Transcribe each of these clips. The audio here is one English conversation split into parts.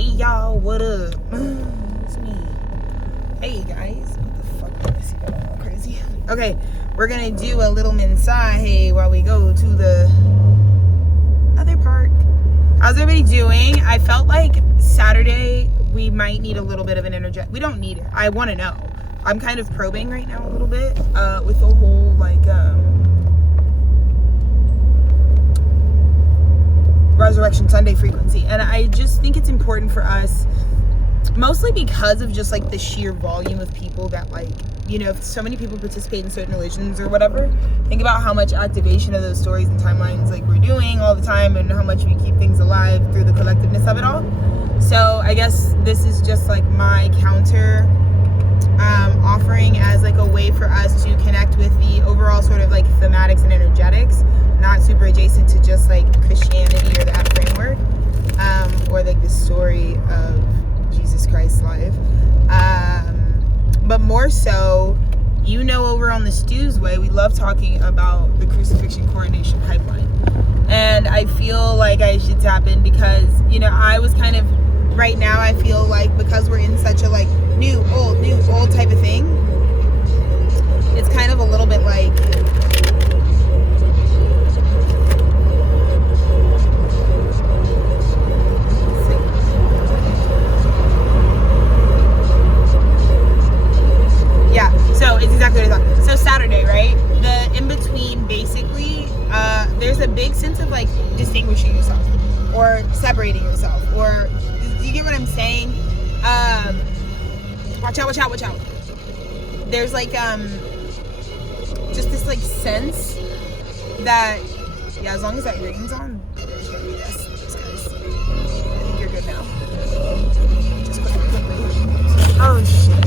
Hey y'all, what up? It's me. Hey guys, what the fuck? Let me see if I'm all crazy. Okay, we're gonna do a little mensaje while we go to the other park. How's everybody doing? I felt like Saturday we might need a little bit of an energy. We don't need it. I want to know. I'm kind of probing right now a little bit with the whole like Resurrection Sunday frequency, and I just think it's important for us, mostly because of just like the sheer volume of people that, like, you know, if so many people participate in certain religions or whatever, think about how much activation of those stories and timelines like we're doing all the time, and how much we keep things alive through the collectiveness of it all. So I guess this is just like my counter offering as like a way for us to connect with the overall sort of like thematics and energetics, not super adjacent to just like Christianity or that framework, or like the story of Jesus Christ's life, but more so, you know, over on the Stew's Way, we love talking about the crucifixion coronation pipeline, and I feel like I should tap in because, you know, I was kind of, right now I feel like because we're in such a like new old type of thing, it's kind of a little bit like so it's exactly what I thought. So Saturday, right? The in-between, basically, there's a big sense of like distinguishing yourself or separating yourself, or do you get what I'm saying? Watch out. There's like just this like sense that, yeah, as long as that earring's on, there's gonna be this guys. I think you're good now. Just quickly. Oh shit.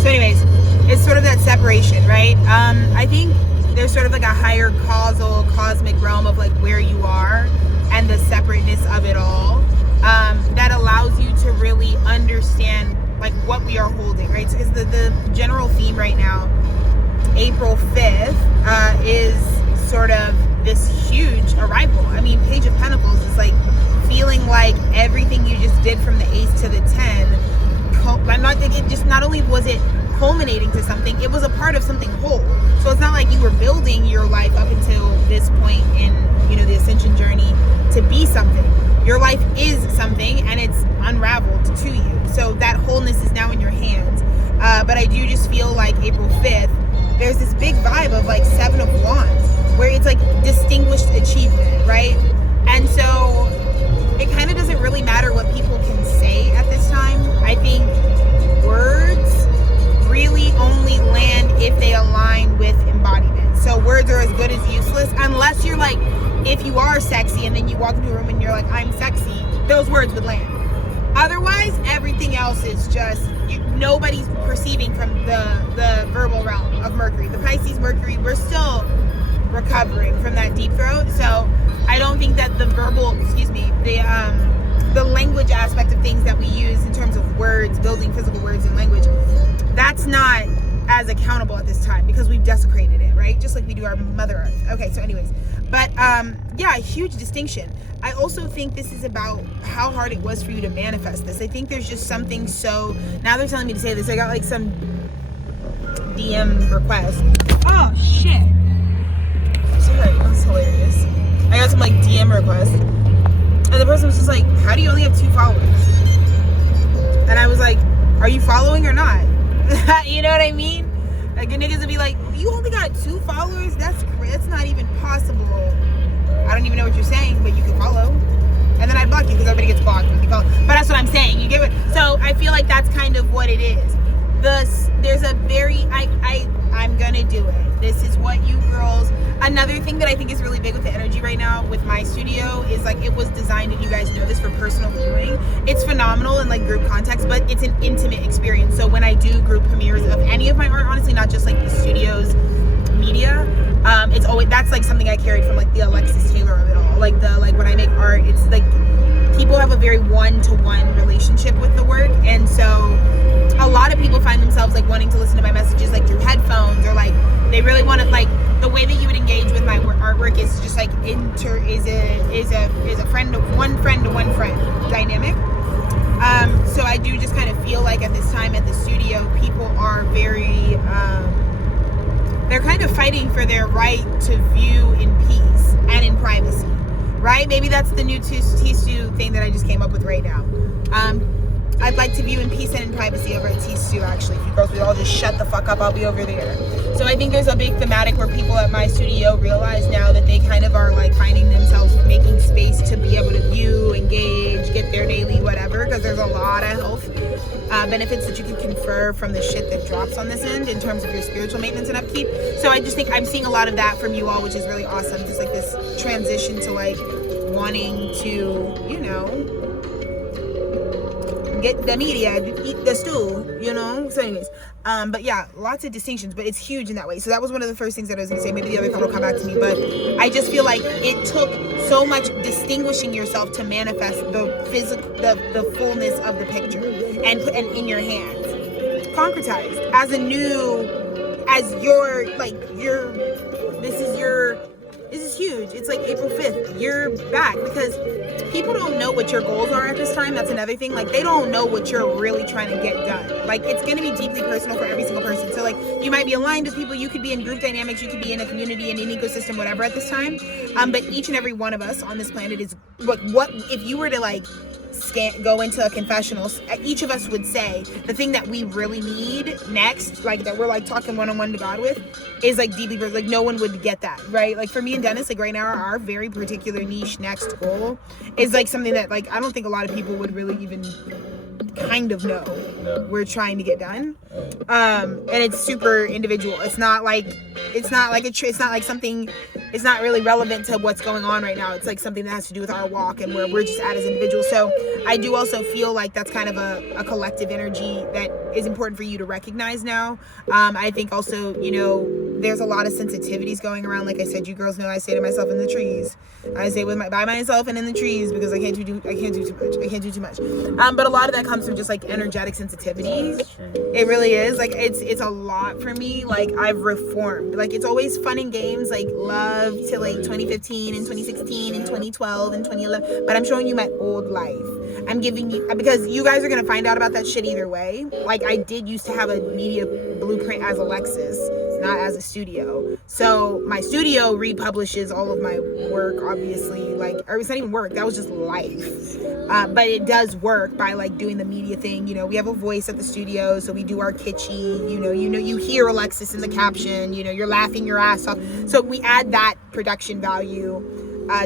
So anyways, it's sort of that separation, right? I think there's sort of like a higher causal, cosmic realm of like where you are and the separateness of it all, that allows you to really understand like what we are holding, right? So because the general theme right now, April 5th, is sort of this huge arrival. I mean, Page of Pentacles is like feeling like everything you just did from the Ace to the 10, not only was it culminating to something, it was a part of something whole. So it's not like you were building your life up until this point in, you know, the ascension journey to be something. Your life is something, and it's unraveled to you. So that wholeness is now in your hands. But I do just feel like April 5th, there's this big vibe of like Seven of Wands, where it's like distinguished achievement, right? And so it kind of doesn't really matter what people can say at this time. I think words really only land if they align with embodiment. So words are as good as useless unless you're like, if you are sexy and then you walk into a room and you're like, I'm sexy, those words would land. Otherwise, everything else is just, nobody's perceiving from the verbal realm of Mercury. The Pisces Mercury, we're still recovering from that deep throat. So I don't think that the verbal, the language aspect of things that we use in terms of words, building physical words and language, that's not as accountable at this time because we've desecrated it, right? Just like we do our Mother Earth. Okay, so anyways, but yeah, huge distinction. I also think this is about how hard it was for you to manifest this. I think there's just something so, now they're telling me to say this, I got like some DM request. Oh shit. Sorry, that's hilarious. I got some like DM requests, and the person was just like, how do you only have 2 followers? And I was like, are you following or not? You know what I mean? Like, your niggas would be like, you only got 2 followers? That's not even possible. I don't even know what you're saying, but you can follow. And then I'd block you because everybody gets blocked when you follow. But that's what I'm saying. You get it? So I feel like that's kind of what it is. There's a very, I'm gonna do it. This is what you girls. Another thing that I think is really big with the energy right now with my studio is like, it was designed, and you guys know this, for personal viewing. It's phenomenal in like group context, but it's an intimate experience. So when I do group premieres of any of my art, honestly, not just like the studio's media, it's always, that's like something I carried from like the Alexis Taylor of it all. Like when I make art, it's like people have a very one-to-one relationship with the work, and so a lot of people find themselves like wanting to listen to my messages like through headphones, or like they really want to, like, the way that you would engage with my artwork is just like is a friend of one friend to one friend dynamic. So I do just kind of feel like at this time at the studio, people are very they're kind of fighting for their right to view in peace and in privacy, right? Maybe that's the new T-Stew thing that I just came up with right now. I'd like to view in peace and in privacy over at T-Stew, actually. If you girls would all just shut the fuck up, I'll be over there. So I think there's a big thematic where people at my studio realize now that they kind of are like finding themselves making space to be able to view, engage, get their daily whatever, because there's a lot of health benefits that you can confer from the shit that drops on this end in terms of your spiritual maintenance and upkeep. So I just think I'm seeing a lot of that from you all, which is really awesome. Just like this transition to like wanting to, you know, get the media, eat the stew, you know. So anyways, but yeah, lots of distinctions, but it's huge in that way. So that was one of the first things that I was gonna say. Maybe the other thought will come back to me, but I just feel like it took so much distinguishing yourself to manifest the physical, the fullness of the picture and in your hands, concretized as a new, as your, like, your, this is huge. It's like April 5th, you're back, because people don't know what your goals are at this time. That's another thing. Like, they don't know what you're really trying to get done. Like, it's going to be deeply personal for every single person. So, like, you might be aligned with people. You could be in group dynamics. You could be in a community, in an ecosystem, whatever at this time. But each and every one of us on this planet is, what if you were to, like, go into a confessional, each of us would say the thing that we really need next, like that we're like talking one-on-one to God with, is like deeply, like no one would get that, right? Like for me and Dennis, like right now, our very particular niche next goal is like something that like I don't think a lot of people would really even kind of know we're trying to get done. And it's super individual. It's not like something, it's not really relevant to what's going on right now. It's like something that has to do with our walk and where we're just at as individuals. So I do also feel like that's kind of a collective energy that is important for you to recognize now. I think also, you know, there's a lot of sensitivities going around. Like I said, you girls know I say to myself in the trees. I say by myself and in the trees, because I can't do too much. But a lot of that comes from just like energetic sensitivities. It really is. Like it's a lot for me. Like I've reformed. Like it's always fun and games, like love to like 2015 and 2016 and 2012 and 2011. But I'm showing you my old life. I'm giving you, because you guys are gonna find out about that shit either way. Like I did used to have a media blueprint as Alexis, not as a studio. So my studio republishes all of my work, obviously, like, or it's not even work, that was just life. But it does work by like doing the media thing. You know, we have a voice at the studio, so we do our kitschy, you hear Alexis in the caption, you know, you're laughing your ass off. So we add that production value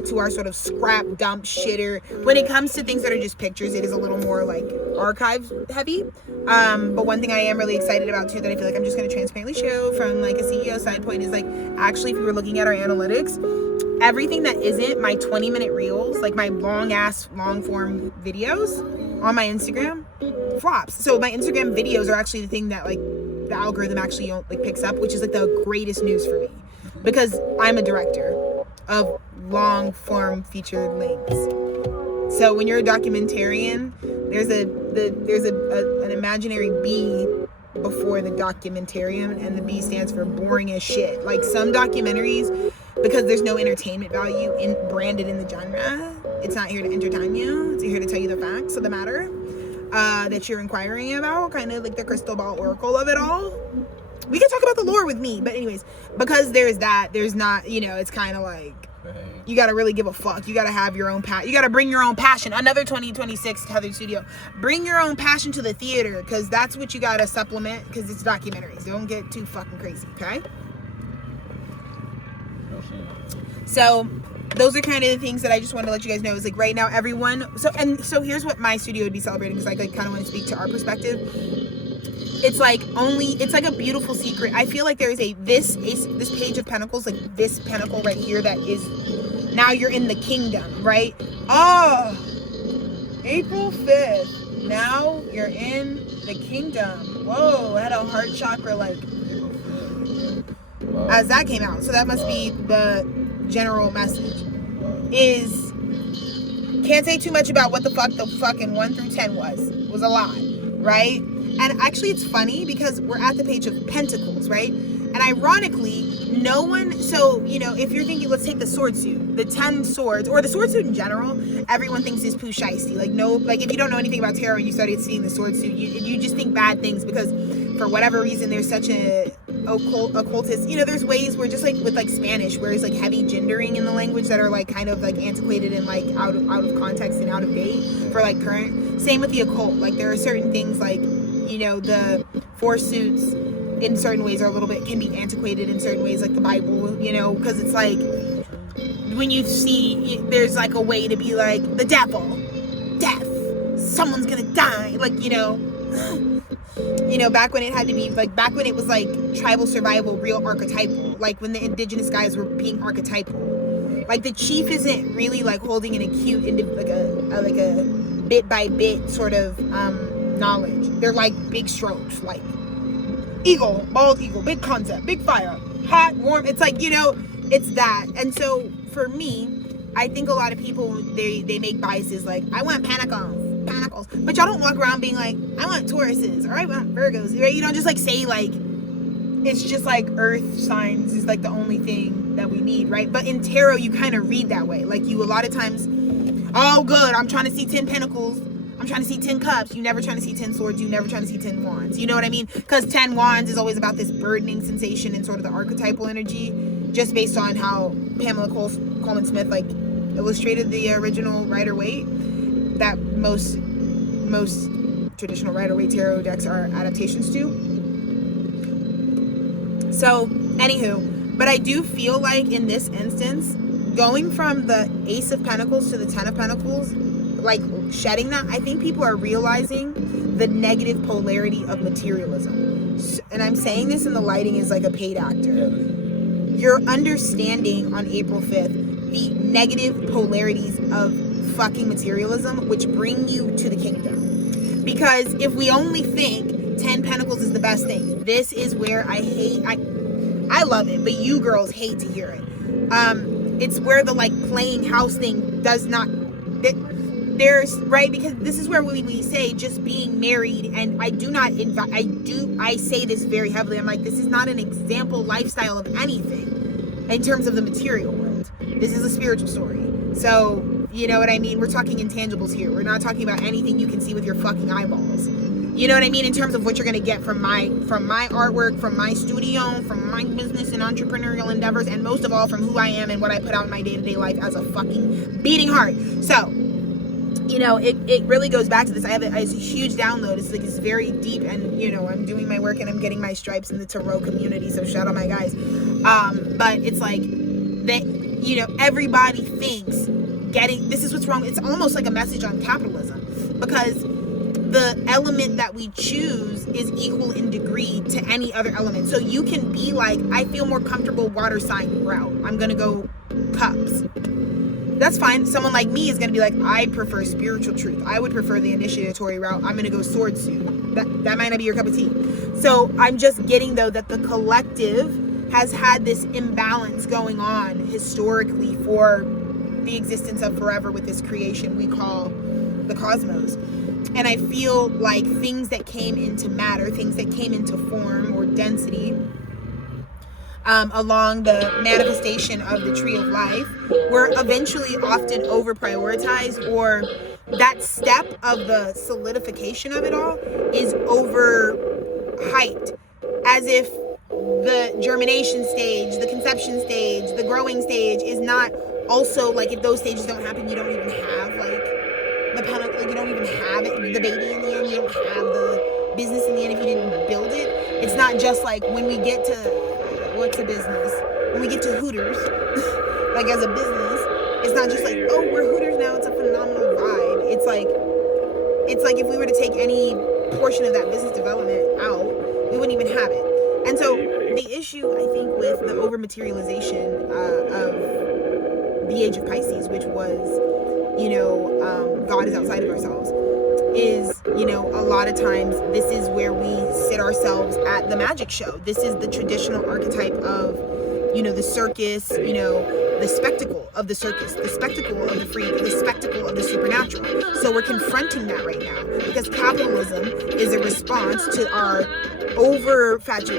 to our sort of scrap dump shitter. When it comes to things that are just pictures, it is a little more like archive heavy. But one thing I am really excited about too, that I feel like I'm just going to transparently show from like a CEO side point, is like, actually, if you were looking at our analytics, everything that isn't my 20-minute reels, like my long form videos on my Instagram, flops. So my Instagram videos are actually the thing that like the algorithm actually like picks up, which is like the greatest news for me, because I'm a director of long form featured lengths. So when you're a documentarian, there's an imaginary B before the documentarian, and the B stands for boring as shit. Like some documentaries, because there's no entertainment value branded in the genre, it's not here to entertain you, it's here to tell you the facts of the matter that you're inquiring about, kind of like the crystal ball oracle of it all. We can talk about the lore with me, but anyways, because there's not, you know, it's kind of like, you got to really give a fuck. You got to have your own you got to bring your own passion. Another 2026 Tethered Studio. Bring your own passion to the theater, because that's what you got to supplement, because it's documentaries. Don't get too fucking crazy, okay? So those are kind of the things that I just wanted to let you guys know. Is like right now everyone, so here's what my studio would be celebrating, because I kind of want to speak to our perspective. It's like a beautiful secret. I feel like there is this page of pentacles, like this pentacle right here, that is, now you're in the kingdom, right? Oh, April 5th. Now you're in the kingdom. Whoa, I had a heart chakra like as that came out. So that must be the general message, is Can't say too much about what the fuck the fucking 1 through 10 was. It was a lot, right? And actually, it's funny because we're at the page of Pentacles, right? And ironically, no one, so, you know, if you're thinking, let's take the sword suit, the 10 swords, or the sword suit in general, everyone thinks is poo shiesty. Like, no, like, if you don't know anything about tarot and you started seeing the sword suit, you just think bad things because for whatever reason, there's such a occultist, you know, there's ways where just like with like Spanish, where it's like heavy gendering in the language that are like kind of like antiquated and like out of context and out of date for like current. Same with the occult. Like there are certain things like, you know, the 4 suits in certain ways are a little bit, can be antiquated in certain ways, like the Bible, you know, because it's like when you see, there's like a way to be like the devil, death, someone's gonna die, like, you know, back when it had to be like, back when it was like tribal survival, real archetypal, like when the indigenous guys were being archetypal, like the chief isn't really like holding an acute like a bit by bit sort of knowledge. They're like big strokes, like eagle, bald eagle, big concept, big fire, hot, warm. It's like, you know, it's that. And so for me, I think a lot of people, they make biases like, I want Pentacles, but y'all don't walk around being like, I want Tauruses, or I want Virgos, right? You don't just like say like, it's just like earth signs is like the only thing that we need, right? But in tarot, you kind of read that way. Like you, a lot of times, oh good, I'm trying to see 10 Pentacles, I'm trying to see 10 cups. You never trying to see 10 swords. You never trying to see 10 wands. You know what I mean? Because 10 wands is always about this burdening sensation and sort of the archetypal energy, just based on how Pamela Coleman Smith like illustrated the original Rider-Waite. That most traditional Rider-Waite tarot decks are adaptations to. So, anywho, but I do feel like in this instance, going from the Ace of Pentacles to the 10 of Pentacles, like shedding that, I think people are realizing the negative polarity of materialism. And I'm saying this in the lighting as like a paid actor. You're understanding on April 5th the negative polarities of fucking materialism, which bring you to the kingdom. Because if we only think 10 Pentacles is the best thing, this is where I love it, but you girls hate to hear it. It's where the like playing house thing does not, there's, right, because this is where we say just being married, and I say this very heavily, I'm like, this is not an example lifestyle of anything in terms of the material world. This is a spiritual story. So, you know what I mean? We're talking intangibles here. We're not talking about anything you can see with your fucking eyeballs. You know what I mean? In terms of what you're going to get from my artwork, from my studio, from my business and entrepreneurial endeavors, and most of all from who I am and what I put out in my day-to-day life as a fucking beating heart. So, you know, it really goes back to this. It's a huge download. It's like, it's very deep, and, you know, I'm doing my work and I'm getting my stripes in the tarot community, so shout out my guys. But it's like, that, you know, everybody thinks this is what's wrong. It's almost like a message on capitalism, because the element that we choose is equal in degree to any other element. So you can be like, I feel more comfortable water sign route, I'm gonna go cups. That's fine. Someone like me is gonna be like, I prefer spiritual truth, I would prefer the initiatory route, I'm gonna go sword suit. That might not be your cup of tea. So I'm just getting though that the collective has had this imbalance going on historically for the existence of forever with this creation we call the cosmos. And I feel like things that came into matter, things that came into form or density along the manifestation of the tree of life were eventually often over prioritized, or that step of the solidification of it all is over hyped, as if the germination stage, the conception stage, the growing stage is not also, like, if those stages don't happen, you don't even have like the pentacle, like you don't even have it, the baby in the end, you don't have the business in the end if you didn't build it. It's not just like when we get to, what's a business? When we get to Hooters, like as a business, it's not just like, oh, we're Hooters now, it's a phenomenal vibe. It's like if we were to take any portion of that business development out, we wouldn't even have it. And so the issue, I think, with the over materialization of the age of Pisces, which was, you know, God is outside of ourselves, is, you know, a lot of times this is where we sit ourselves at the magic show. This is the traditional archetype of, you know, the circus, you know, the spectacle of the circus, the spectacle of the freak, the spectacle of the supernatural. So we're confronting that right now because capitalism is a response to our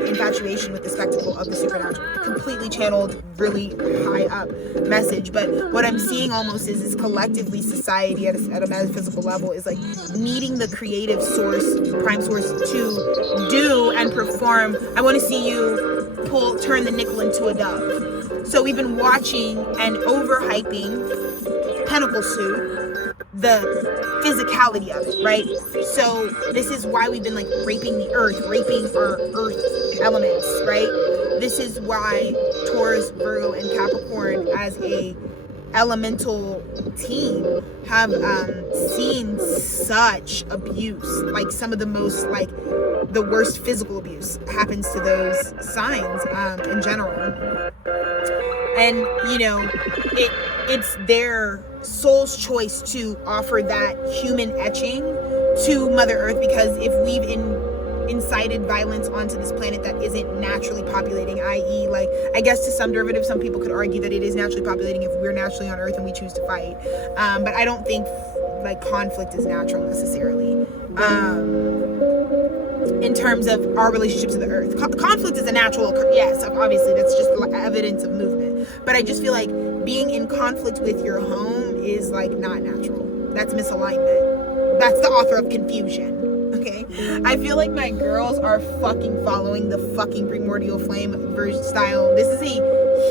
infatuation with the spectacle of the supernatural. Completely channeled, really high up message. But what I'm seeing almost is collectively society at a metaphysical level is like needing the creative source, prime source, to do and perform. I want to see you turn the nickel into a dove. So we've been watching and overhyping Pinnacle Suit, the physicality of it, right? So this is why we've been like raping the earth, raping our earth elements, right? This is why Taurus, Virgo, and Capricorn as a elemental team have seen such abuse. Like some of the most, like the worst physical abuse happens to those signs in general. And you know, it's their soul's choice to offer that human etching to Mother Earth, because if we've incited violence onto this planet that isn't naturally populating, i.e. like, I guess to some derivative, some people could argue that it is naturally populating if we're naturally on Earth and we choose to fight. But I don't think like conflict is natural necessarily. In terms of our relationship to the earth. Conflict is a natural, yes, obviously, that's just evidence of movement. But I just feel like being in conflict with your home is like not natural. That's misalignment. That's the author of confusion, okay? I feel like my girls are fucking following the fucking primordial flame version style. This is a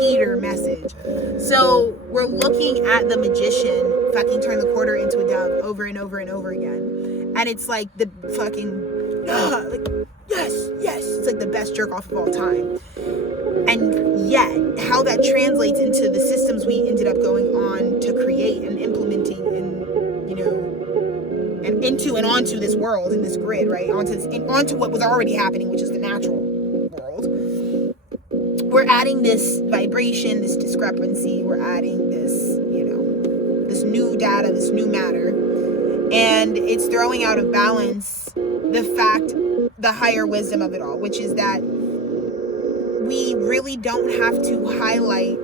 heater message. So we're looking at the magician fucking turn the quarter into a dove over and over and over again. And it's like the fucking like, yes, it's like the best jerk off of all time. And yet how that translates into the systems we ended up going on to create and implementing and, you know, and into and onto this world and this grid, right, onto what was already happening, which is the natural world. We're adding this vibration, this discrepancy, we're adding this, you know, this new data, this new matter, and it's throwing out of balance the higher wisdom of it all, which is that we really don't have to highlight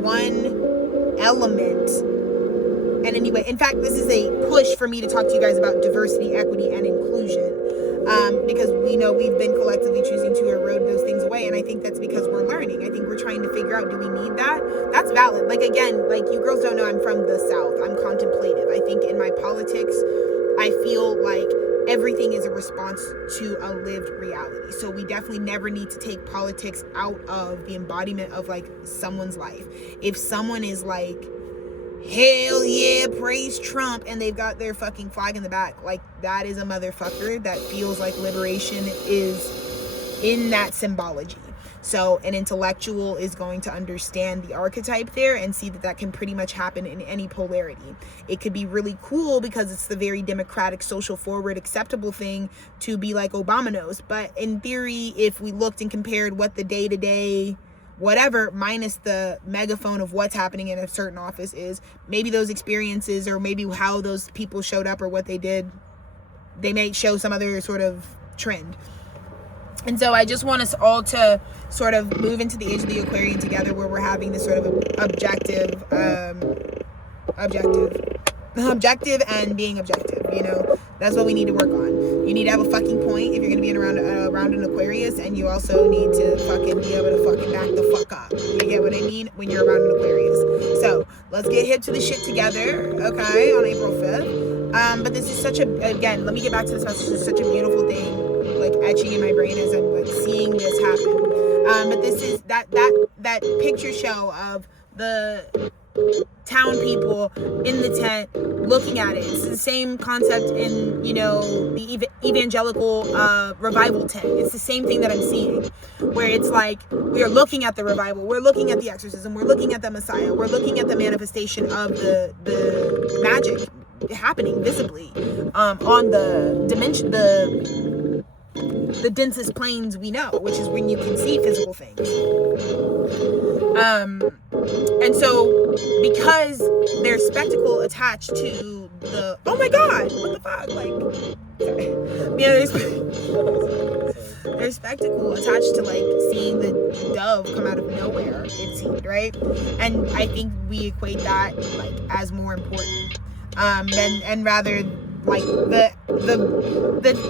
one element in any way. In fact, this is a push for me to talk to you guys about diversity, equity, and inclusion, because we know we've been collectively choosing to erode those things away, and I think that's because we're learning. I think we're trying to figure out, do we need that? That's valid. Like, again, like, you girls don't know I'm from the South. I'm contemplative. I think in my politics, I feel like everything is a response to a lived reality. So we definitely never need to take politics out of the embodiment of like someone's life. If someone is like, hell yeah, praise Trump, and they've got their fucking flag in the back, like, that is a motherfucker that feels like liberation is in that symbology. So an intellectual is going to understand the archetype there and see that that can pretty much happen in any polarity. It could be really cool because it's the very democratic, social forward, acceptable thing to be like Obama knows. But in theory, if we looked and compared what the day-to-day whatever, minus the megaphone of what's happening in a certain office is, maybe those experiences or maybe how those people showed up or what they did, they may show some other sort of trend. And so I just want us all to sort of move into the age of the Aquarian together, where we're having this sort of objective and being objective, you know. That's what we need to work on. You need to have a fucking point if you're going to be around an Aquarius, and you also need to fucking be able to fucking back the fuck up. You get what I mean? When you're around an Aquarius. So let's get hip to the shit together, okay, on April 5th. But this is such a, again, let me get back to this message. This is such a beautiful thing, like etching in my brain as I'm like seeing this happen. But this is that picture show of the town people in the tent looking at it. It's the same concept in, you know, the evangelical revival tent. It's the same thing that I'm seeing, where it's like we are looking at the revival, we're looking at the exorcism, we're looking at the Messiah, we're looking at the manifestation of the magic happening visibly on the dimension, the densest planes we know, which is when you can see physical things. And so because there's spectacle attached to the, oh my god, what the fuck, like, sorry. Yeah, There's spectacle attached to like seeing the dove come out of nowhere, it seemed, right? And I think we equate that like as more important, and rather like the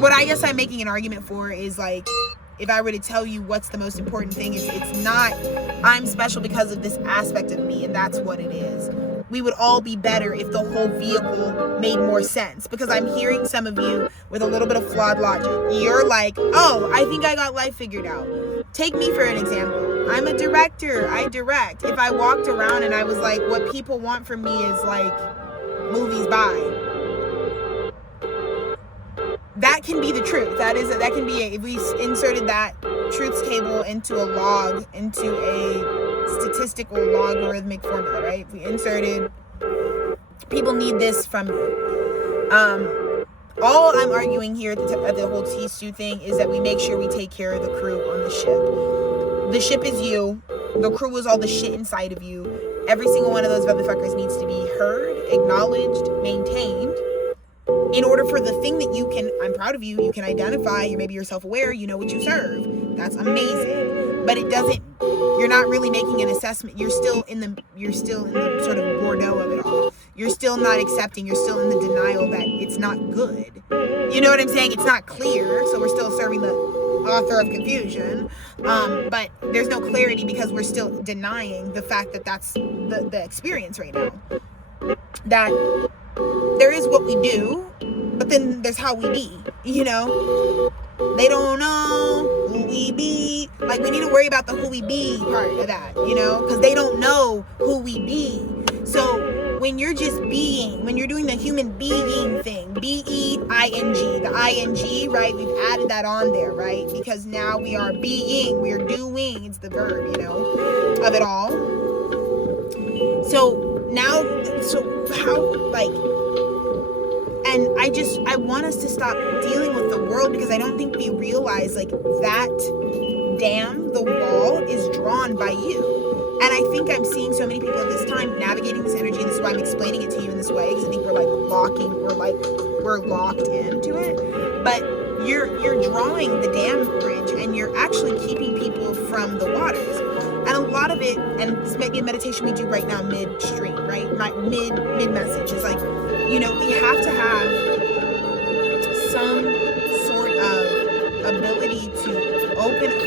what I guess I'm making an argument for is like, if I were to tell you what's the most important thing, it's not I'm special because of this aspect of me and that's what it is. We would all be better if the whole vehicle made more sense, because I'm hearing some of you with a little bit of flawed logic. You're like, oh, I think I got life figured out. Take me for an example. I'm a director. I direct. If I walked around and I was like, what people want from me is like movies by. That can be the truth. That can be if we inserted that truths table into a log, into a statistical logarithmic formula, right? If we inserted, people need this from you. All I'm arguing here at the whole T-Stew thing is that we make sure we take care of the crew on the ship. The ship is you. The crew is all the shit inside of you. Every single one of those motherfuckers needs to be heard, acknowledged, maintained, in order for the thing that you can, I'm proud of you, you can identify, maybe you're self-aware, you know what you serve. That's amazing. But it doesn't, you're not really making an assessment. You're still in the sort of Bordeaux of it all. You're still not accepting, you're still in the denial that it's not good. You know what I'm saying? It's not clear, so we're still serving the author of confusion. But there's no clarity because we're still denying the fact that that's the experience right now. That there is what we do, but then there's how we be, you know? They don't know who we be. Like, we need to worry about the who we be part of that, you know? Because they don't know who we be. So when you're just being, when you're doing the human being thing, B-E-I-N-G, the I-N-G, right? We've added that on there, right? Because now we are being, we are doing, it's the verb, you know, of it all. So now, so how, like, and I want us to stop dealing with the world, because I don't think we realize, like, that dam, the wall, is drawn by you. And I think I'm seeing so many people at this time navigating this energy, and this is why I'm explaining it to you in this way, because I think we're locked into it. But you're drawing the dam bridge, and you're actually keeping people from the waters. And a lot of it, and this might be a meditation we do right now midstream, right? Mid-message is like, you know, we have to have some sort of ability to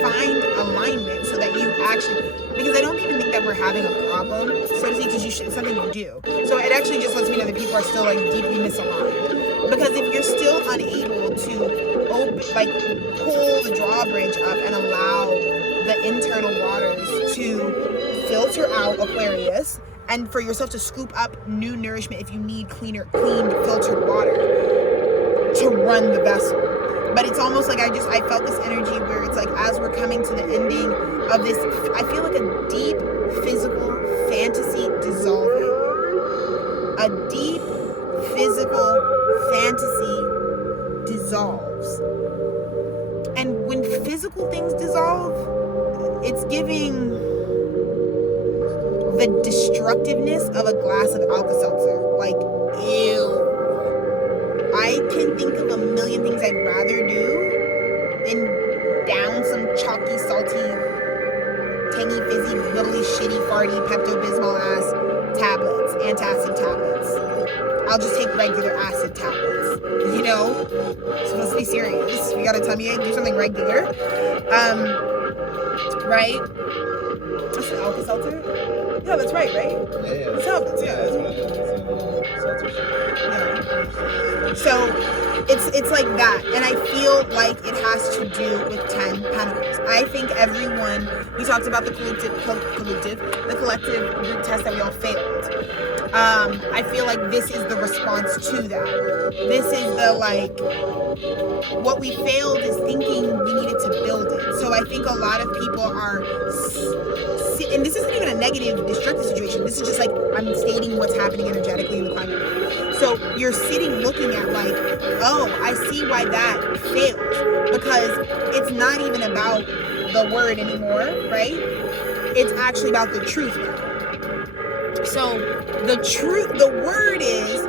find alignment so that you actually, because I don't even think that we're having a problem, so to speak, because it's something you do. So it actually just lets me know that people are still like deeply misaligned. Because if you're still unable to pull the drawbridge up and allow the internal waters to filter out Aquarius, and for yourself to scoop up new nourishment if you need clean, filtered water to run the vessel. But it's almost like I felt this energy where it's like, as we're coming to the ending of this, I feel like a deep physical fantasy dissolving. A deep physical fantasy dissolves. And when physical things dissolve, it's giving the destructiveness of a glass of Alka-Seltzer. Like, ew. I can think of a million things I'd rather do than down some chalky, salty, tangy, fizzy, bubbly, shitty, farty, Pepto-Bismol ass tablets, antacid tablets. I'll just take regular acid tablets, you know? So let's be serious. We got a tummy ache, do something regular. Right? That's an Alka-Seltzer? Yeah, that's right? Yeah. It's tablets, yeah. That's what it is. Seltzer shit. Yeah. So it's like that, and I feel like it has to do with 10 Pentacles. I think everyone, we talked about the collective group test that we all failed. I feel like this is the response to that. This is the, like, what we failed is thinking we needed to build it. So I think a lot of people are, and this isn't even a negative, destructive situation. This is just like, I'm stating what's happening energetically in the climate. So you're sitting looking at like, oh, I see why that fails. Because it's not even about the word anymore, right? It's actually about the truth now. So the word is,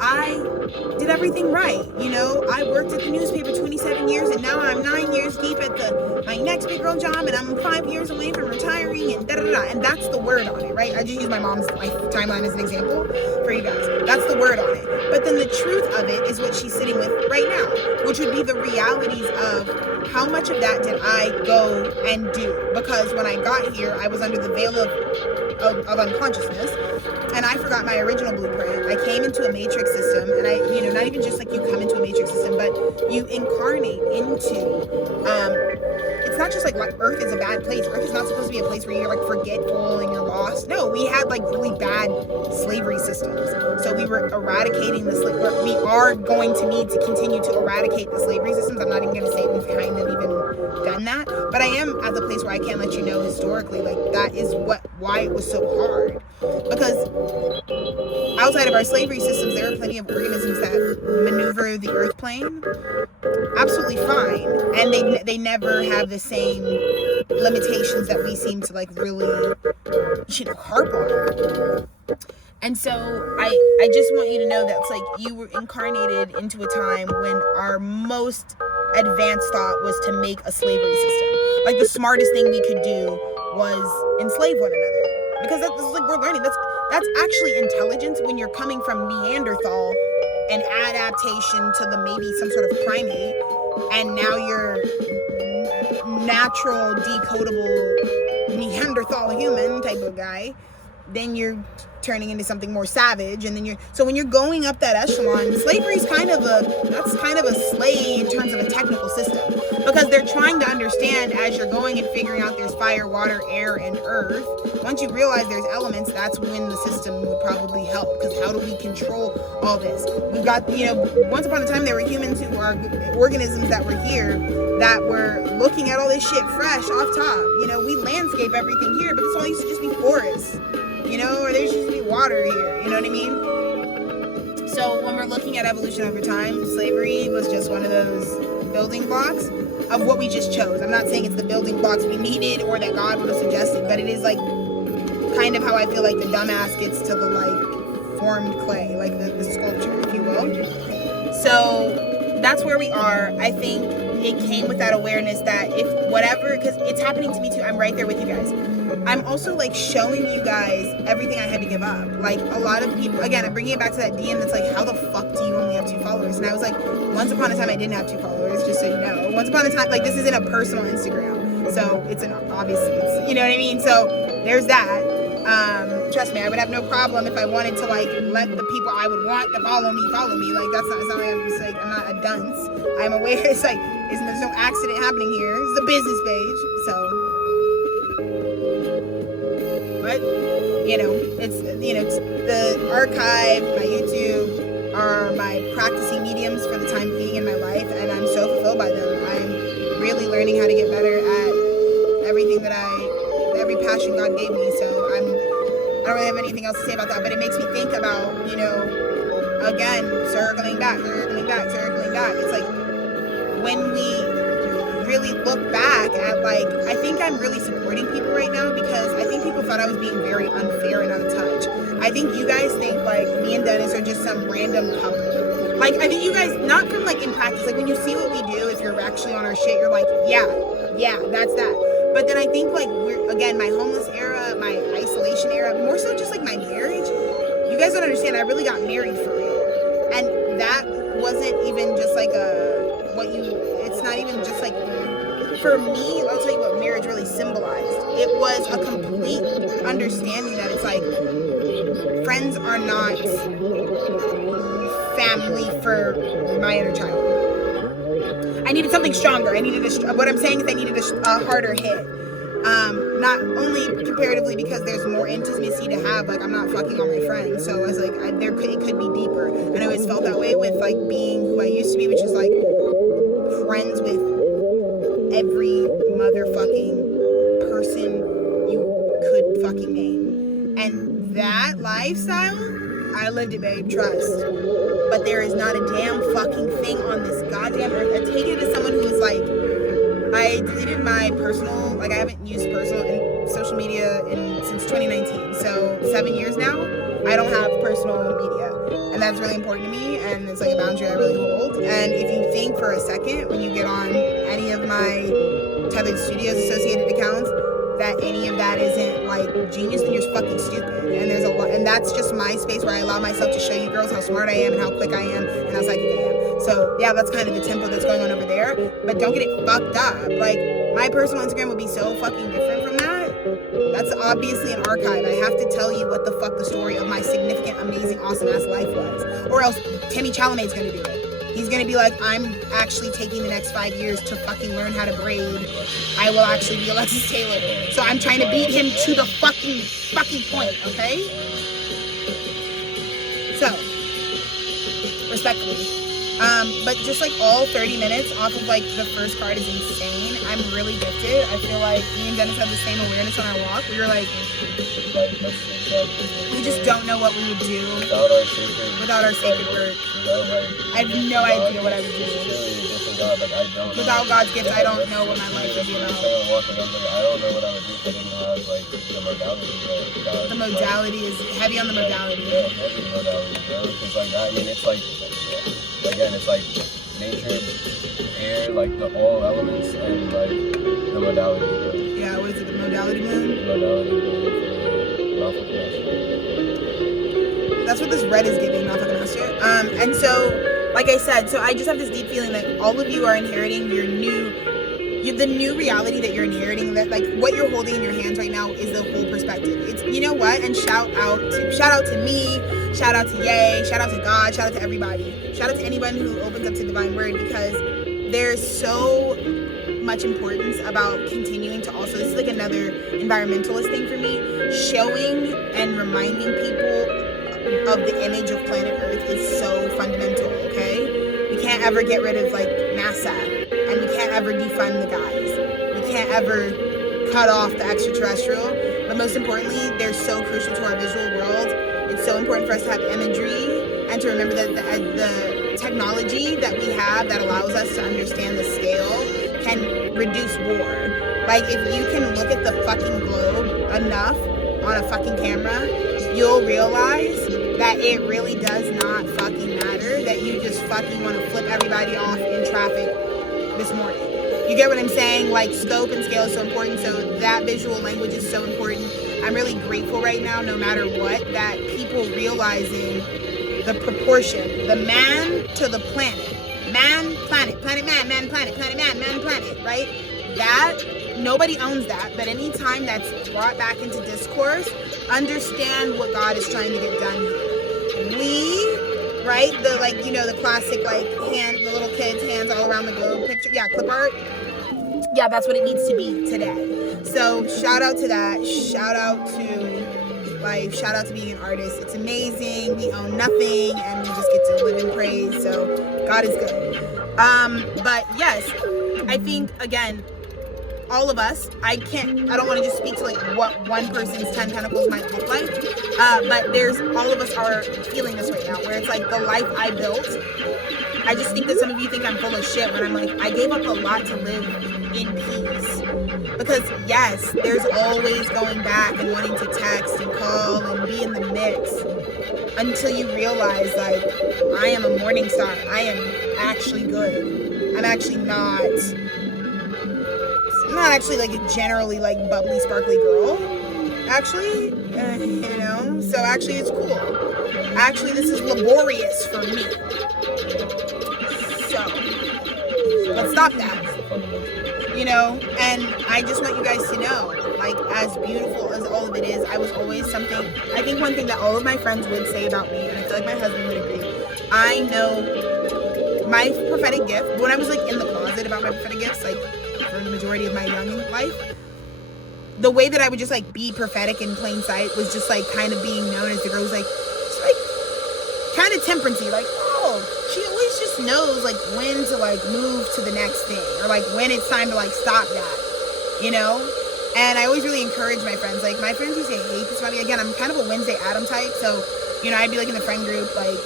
I did everything right. You know, I worked at the newspaper 27 years, and now I'm 9 years deep at my next big girl job, and I'm 5 years away from retiring, and da-da-da-da. And that's the word on it, right? I just use my mom's life timeline as an example for you guys. That's the word on it. But then the truth of it is what she's sitting with right now, which would be the realities of how much of that did I go and do? Because when I got here, I was under the veil of unconsciousness, and I forgot my original blueprint. I came into a matrix system, and I, you know, not even just like you come into a matrix system, but you incarnate into, it's not just like Earth is a bad place. Earth is not supposed to be a place where you're like forgetful and you're lost. No, we had like really bad slavery systems. So we were eradicating the we are going to need to continue to eradicate the slavery systems. I'm not even going to say we've kind of even done that, but I am at the place where I can let you know historically, like that is why it was so hard. Because outside of our slavery systems, there are plenty of organisms that maneuver the earth plane absolutely fine, and they never have the same limitations that we seem to like really, you know, harp on. And so I just want you to know that it's like you were incarnated into a time when our most advanced thought was to make a slavery system. Like the smartest thing we could do was enslave one another, because that's like we're learning. That's actually intelligence when you're coming from Neanderthal and adaptation to the maybe some sort of primate, and now you're natural decodable Neanderthal human type of guy. Then you're turning into something more savage, and then so when you're going up that echelon, slavery is kind of a slay in terms of a technical system, because they're trying to understand as you're going and figuring out there's fire, water, air, and earth. Once you realize there's elements, that's when the system would probably help, because how do we control all this? We've got, you know, once upon a time there were humans who are organisms that were here that were looking at all this shit fresh off top. You know, we landscape everything here, but this all used to just be forests. You know, or there used to be water here, you know what I mean? So when we're looking at evolution over time, slavery was just one of those building blocks of what we just chose. I'm not saying it's the building blocks we needed or that God would have suggested, but it is like kind of how I feel like the dumbass gets to the like formed clay, like the sculpture, if you will. So that's where we are. I think it came with that awareness that if whatever, because it's happening to me too, I'm right there with you guys. I'm also like showing you guys everything I had to give up. Like a lot of people, again, I'm bringing it back to that DM that's like, how the fuck do you only have 2 followers? And I was like, once upon a time I didn't have 2 followers, just so you know. Once upon a time, like this isn't a personal Instagram, so it's an obviously, it's, you know what I mean? So there's that. Trust me, I would have no problem if I wanted to like let the people I would want to follow me. Like that's not like I'm just like, I'm not a dunce. I'm aware it's like there's no accident happening here. It's the business page, so. But you know, it's the archive, my YouTube are my practicing mediums for the time being in my life, and I'm so fulfilled by them. I'm really learning how to get better at everything every passion God gave me. So I don't really have anything else to say about that, but it makes me think about, you know, again, circling back. It's like when we really look back at, like, I think I'm really supporting people right now because I think people thought I was being very unfair and out of touch. I think you guys think like me and Dennis are just some random couple. Like, I think you guys, not from like in practice, like when you see what we do, if you're actually on our shit, you're like, yeah, that's that. But then I think like again, my homeless era, my isolation era, more so just like my marriage. You guys don't understand, I really got married for real. And that wasn't even just like it's not even just like, for me, I'll tell you what marriage really symbolized. It was a complete understanding that it's like, friends are not family for my inner child. I needed something stronger. What I'm saying is I needed a harder hit. Not only comparatively because there's more intimacy to have, like I'm not fucking all my friends, so I was like, it could be deeper. And I always felt that way with like being who I used to be, which is like friends with every motherfucking person you could fucking name. And that lifestyle, I lived it, babe, trust. But there is not a damn fucking thing on this goddamn earth. I take it as someone who is like, I deleted my personal, like I haven't used personal social media since 2019, so 7 years now. I don't have personal media, and that's really important to me, and it's like a boundary I really hold. And if you think for a second when you get on any of my Tethered Studios associated accounts that any of that isn't like genius, then you're fucking stupid. And there's a lot, and that's just my space where I allow myself to show you girls how smart I am and how quick I am and how psychic I am. So yeah, that's kind of the tempo that's going on over there. But don't get it fucked up. Like, my personal Instagram would be so fucking different from that. That's obviously an archive. I have to tell you what the fuck the story of my significant, amazing, awesome ass life was. Or else Timmy Chalamet's gonna do it. He's gonna be like, I'm actually taking the next 5 years to fucking learn how to braid. I will actually be Alexis Taylor. So I'm trying to beat him to the fucking point, okay? So, respectfully. But just like all 30 minutes off of like the first card is insane. I'm really gifted. I feel like me and Dennis had the same awareness on our walk. We were like, we just don't know what we would do without our sacred work. I have no idea what I would do. Without God's gift, I don't know what my life would be about. I don't know what I would do if I didn't have like the modality. The modality is heavy on the modality. Yeah, heavy modality, bro. Because like, I mean, it's like, again, it's like nature, air, like the all elements, and like the modality, bro. Yeah, what is it, the modality moon? The modality moon for Alpha That's what this red is giving, not fucking master. And so, like I said, so I just have this deep feeling that all of you are inheriting the new reality that you're inheriting, that like what you're holding in your hands right now is the whole perspective. It's, you know what? And shout out to me, shout out to Ye, shout out to God, shout out to everybody. Shout out to anyone who opens up to divine word, because there's so much importance about continuing to also, this is like another environmentalist thing for me, showing and reminding people of the image of planet Earth is so fundamental, okay? We can't ever get rid of like NASA, and we can't ever defund the guys. We can't ever cut off the extraterrestrial, but most importantly, they're so crucial to our visual world. It's so important for us to have imagery and to remember that the technology that we have that allows us to understand the scale can reduce war. Like, if you can look at the fucking globe enough on a fucking camera, you'll realize that it really does not fucking matter that you just fucking want to flip everybody off in traffic this morning. You get what I'm saying? Like, scope and scale is so important, so that visual language is so important. I'm really grateful right now, no matter what, that people realizing the proportion, the man to the planet. Man, planet, planet, man, man, planet, planet, man, planet, right? That, nobody owns that, but anytime that's brought back into discourse, understand what God is trying to get done here. We, right, the, like, you know, the classic, like, the little kids' hands all around the globe picture, yeah, clip art, yeah, that's what it needs to be today. So, shout out to that, shout out to life, shout out to being an artist. It's amazing. We own nothing, and we just get to live in praise, so God is good. But yes, I think, again, all of us, I don't want to just speak to like what one person's 10 pentacles might look like, but all of us are feeling this right now, where it's like the life I built. I just think that some of you think I'm full of shit when I'm like, I gave up a lot to live in peace. Because yes, there's always going back and wanting to text and call and be in the mix until you realize, like, I am a morning star. I am actually good. I'm actually not actually like a generally like bubbly, sparkly girl. Actually, you know, so actually it's cool. Actually, this is laborious for me. So, let's stop that. You know, and I just want you guys to know, like, as beautiful as all of it is, I was always something, I think one thing that all of my friends would say about me, and I feel like my husband would agree, I know my prophetic gift, when I was like in the closet about my prophetic gifts, like for the majority of my young life, the way that I would just like be prophetic in plain sight was just like kind of being known as the girl who's like, just like kind of temperancy, like, oh, she always just knows like when to like move to the next thing, or like when it's time to like stop that, you know? And I always really encourage my friends, like my friends used to hate this about me. Again, I'm kind of a Wednesday Adam type, so, you know, I'd be like in the friend group, like,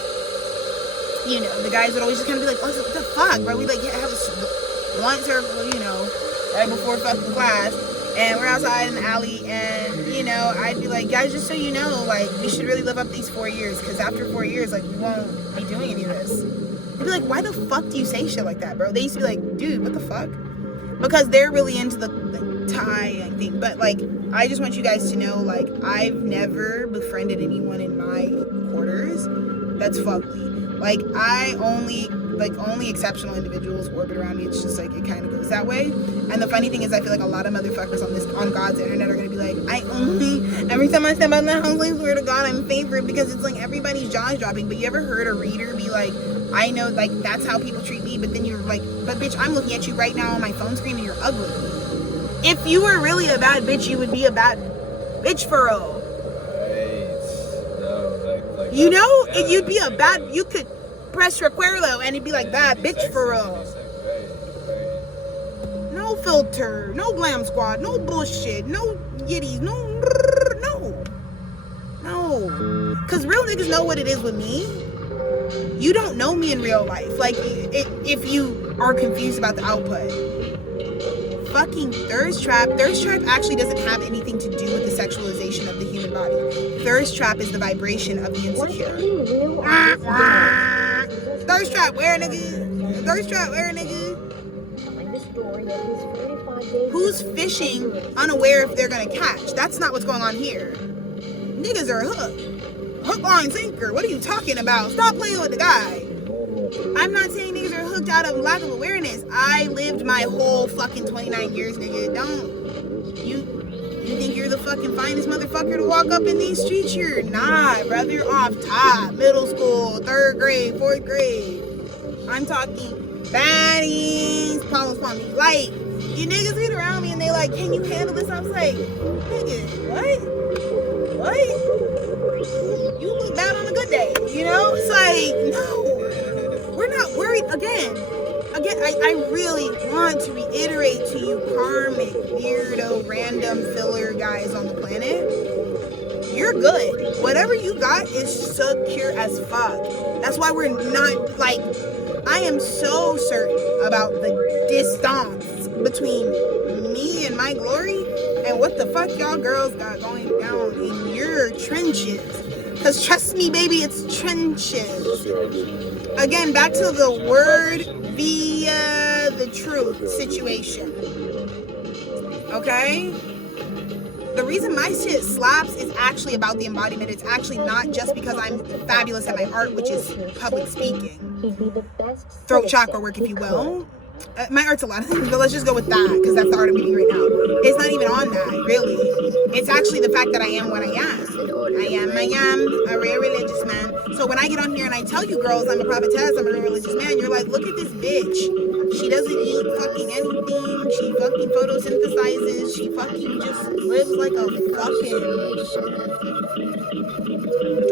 you know, the guys would always just kind of be like, oh, what the fuck, bro? We like have a blunt circle, you know, right before fucking class. and we're outside in the alley, and you know, I'd be like, guys, just so you know, like, we should really live up these 4 years, because after 4 years, like, we won't be doing any of this. They'd be like, why the fuck do you say shit like that, bro? They used to be like, dude, what the fuck? Because they're really into the tie thing. But like, I just want you guys to know, like, I've never befriended anyone in my quarters that's fugly. Like, only exceptional individuals orbit around me. It's just like, it kind of goes that way. And the funny thing is, I feel like a lot of motherfuckers on God's internet are gonna be like, every time I step out of the house, I swear to God, I'm favored, because it's like everybody's jaws dropping. But you ever heard a reader be like, I know, like, that's how people treat me, but then you're like, but bitch, I'm looking at you right now on my phone screen and you're ugly. If you were really a bad bitch, you would be a bad bitch for real. Right. No, you know, yeah, you'd be a bad, you could press recuerdo and it'd be like, bad bitch sexy, for real. Right. No filter, no glam squad, no bullshit, no yitties, no. Because real niggas know what it is with me. You don't know me in real life. Like, if you are confused about the output. Fucking thirst trap actually doesn't have anything to do with the sexualization of the human body. Thirst trap is the vibration of the insecure. Thirst trap, where nigga? Thirst trap, where nigga? Who's fishing unaware if they're gonna catch? That's not what's going on here. Niggas are hooked. Hook, line, sinker. What are you talking about? Stop playing with the guy. I'm not saying niggas are hooked out of lack of awareness. I lived my whole fucking 29 years, nigga. Don't. You think you're the fucking finest motherfucker to walk up in these streets? You're not, brother. You're off top. Middle school, 3rd grade, 4th grade. I'm talking baddies, problems on me. Like, you niggas get around me and they like, can you handle this? I was like, nigga, what? You look bad on a good day, you know? It's like, no, we're not worried. Again, I really want to reiterate to you karmic, weirdo, random filler guys on the planet. You're good. Whatever you got is secure as fuck. That's why we're not, like, I am so certain about the distance between me and my glory and what the fuck y'all girls got going down in your trenches. Because trust me, baby, it's trenches. Again, back to the word via the truth situation. Okay? The reason my shit slaps is actually about the embodiment. It's actually not just because I'm fabulous at my art, which is public speaking. Throat chakra work, if you will. My art's a lot of things, but let's just go with that, because that's the art I'm doing right now. It's not even on that, really. It's actually the fact that I am what I am. I am a real religious man. So when I get on here and I tell you girls I'm a prophetess, I'm a real religious man, you're like, look at this bitch. She doesn't eat fucking anything. She fucking photosynthesizes. She fucking just lives like a fucking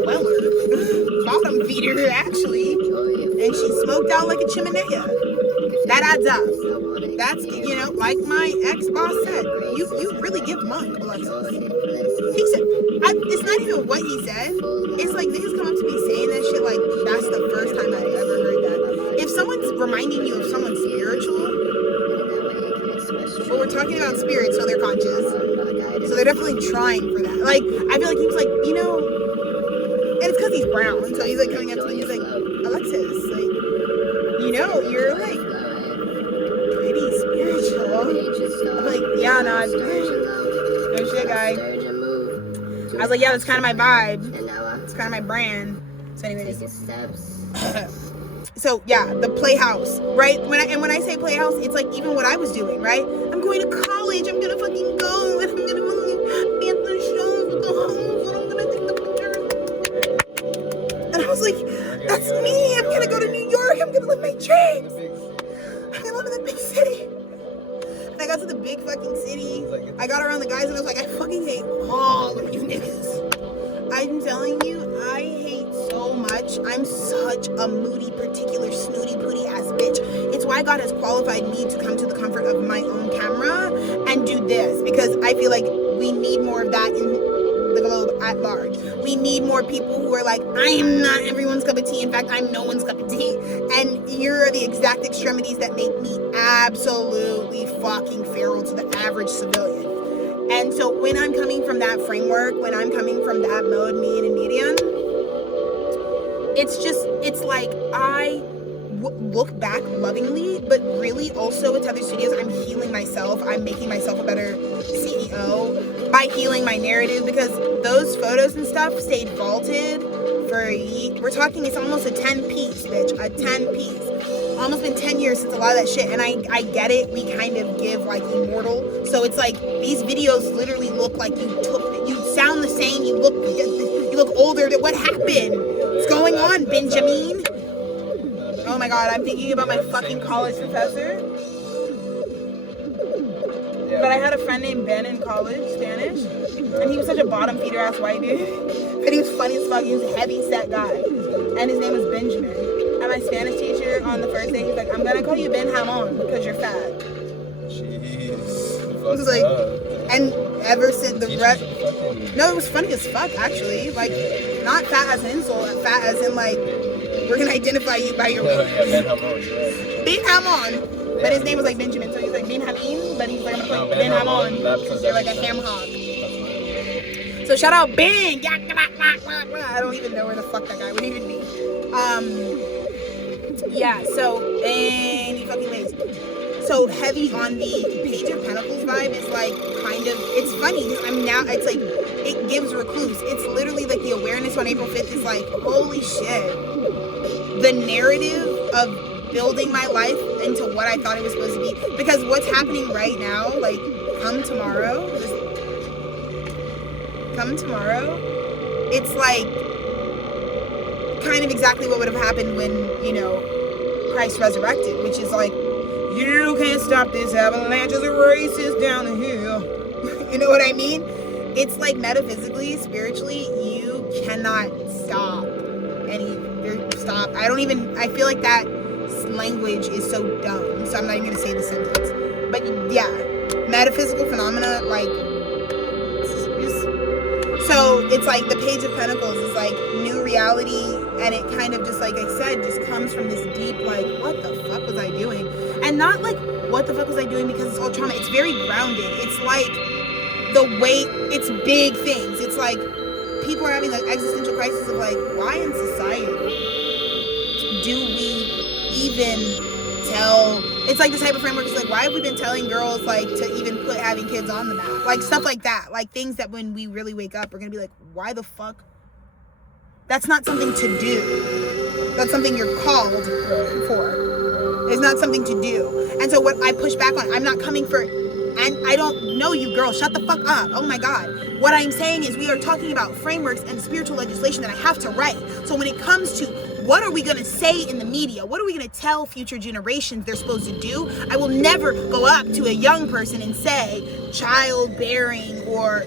dweller. Bottom feeder, actually. And she's smoked out like a chimenea. That adds up. That's, you know, like my ex-boss said, you really give monk, Alexis. He said, it's not even what he said. It's like niggas come up to me saying that shit like that's the first time I've ever heard that. If someone's reminding you of someone spiritual, well, we're talking about spirit, so they're conscious. So they're definitely trying for that. Like, I feel like he was like, you know, and it's because he's brown, so he's like coming up to me, he's like, Alexis, like, you know, you're like pretty spiritual. I'm like, yeah, no, no shit, guy. I was like, yeah, that's kind of my vibe. It's kind of my brand. So anyways. So yeah, the playhouse, right? When I say playhouse, it's like even what I was doing, right? I'm going to college. I'm gonna fucking go and I'm gonna be at the shows with the hoes and I'm gonna take the pictures. And I was like, that's me. I'm gonna go to New York. I'm gonna live my dreams. I'm gonna live in the big city. And I got to the big fucking city. I got around the guys and I was like, I fucking hate all of you niggas. I'm telling you, I hate so much. I'm such a moody, particular, snooty, pooty ass bitch. It's why God has qualified me to come to the comfort of my own camera and do this, because I feel like we need more of that in the globe at large. We need more people who are like, I am not everyone's cup of tea. In fact, I'm no one's cup of tea. And you're the exact extremities that make me absolutely fucking feral to the average civilian. And so when I'm coming from that framework, when I'm coming from that mode, mean and medium, it's like I look back lovingly, but really also with Tethered Studios, I'm healing myself. I'm making myself a better CEO by healing my narrative, because those photos and stuff stayed vaulted for we're talking, it's almost a 10 piece, bitch, a 10 piece. Almost been 10 years since a lot of that shit, and I get it. We kind of give like immortal, so it's like these videos literally look like you sound the same, you look older. What happened? What's going on, Benjamin? Oh my god, I'm thinking about my fucking college professor. But I had a friend named Ben in college, Spanish, and he was such a bottom feeder ass white dude. But he was funny as fuck. He was a heavy set guy, and his name was Benjamin. And my Spanish teacher on the first day, he's like, "I'm gonna call you Ben Hamon because you're fat." Jeez. I was like, and ever since the rest, no, it was funny as fuck actually. Like, not fat as an insult, fat as in like, we're gonna identify you by your weight. Ben Hamon. But his name was like Benjamin, so he's like Ben Hameen, but he's like, I'm gonna call you Ben Hamon because you're like a ham hock. So shout out Ben. I don't even know where the fuck that guy would even be. Yeah, so any fucking ways. So heavy on the Page of Pentacles vibe is like kind of, it's funny because I'm now, it's like, it gives recluse. It's literally like the awareness on April 5th is like, holy shit. The narrative of building my life into what I thought it was supposed to be. Because what's happening right now, like, come tomorrow, it's like kind of exactly what would have happened when, you know, Christ resurrected, which is like, you can't stop this avalanche as it races down the hill. You know what I mean? It's like metaphysically, spiritually, you cannot stop stop. I feel like that language is so dumb, so I'm not even gonna say the sentence. But yeah, metaphysical phenomena, like, so it's like the Page of Pentacles is like new reality, and it kind of just, like I said, just comes from this deep, like, what the fuck was I doing? And not like, what the fuck was I doing because it's all trauma. It's very grounded. It's like the weight, it's big things. It's like people are having like existential crisis of like, why in society do we even tell, it's like the type of framework is like, why have we been telling girls like to even put having kids on the map, like stuff like that, like things that when we really wake up we're gonna be like, why the fuck? That's not something to do. That's something you're called for. It's not something to do. And so what I push back on, I'm not coming for, and I don't know you girls, shut the fuck up. Oh my god. What I'm saying is we are talking about frameworks and spiritual legislation that I have to write. So when it comes to what are we going to say in the media? What are we going to tell future generations they're supposed to do? I will never go up to a young person and say childbearing or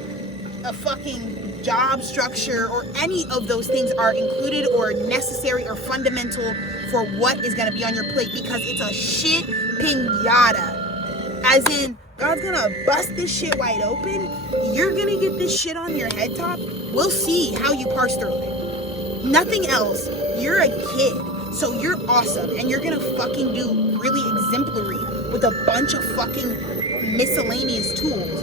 a fucking job structure or any of those things are included or necessary or fundamental for what is going to be on your plate, because it's a shit pinata. As in, God's gonna bust this shit wide open. You're gonna get this shit on your head top. We'll see how you parse through it. Nothing else. You're a kid, so you're awesome, and you're gonna fucking do really exemplary with a bunch of fucking miscellaneous tools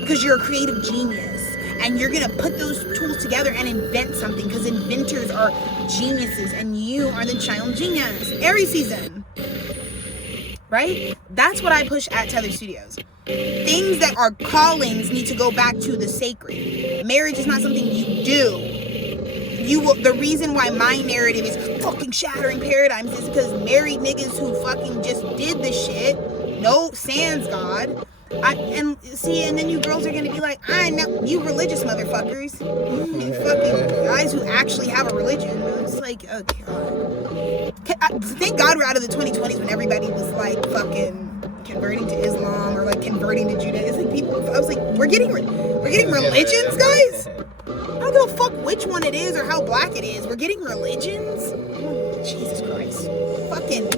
because you're a creative genius, and you're gonna put those tools together and invent something, because inventors are geniuses, and you are the child genius. Aries season. Right? That's what I push at Tethered Studios. Things that are callings need to go back to the sacred. Marriage is not something you do. The reason why my narrative is fucking shattering paradigms is because married niggas who fucking just did the shit, no sans God. And then you girls are gonna be like, I know you religious motherfuckers. You fucking guys who actually have a religion. It's like, oh god. Thank God we're out of the 2020s when everybody was like fucking converting to Islam or like converting to Judaism. Like people, I was like, we're getting religions, guys. I don't give a fuck which one it is or how black it is. We're getting religions. Oh, Jesus Christ, fucking,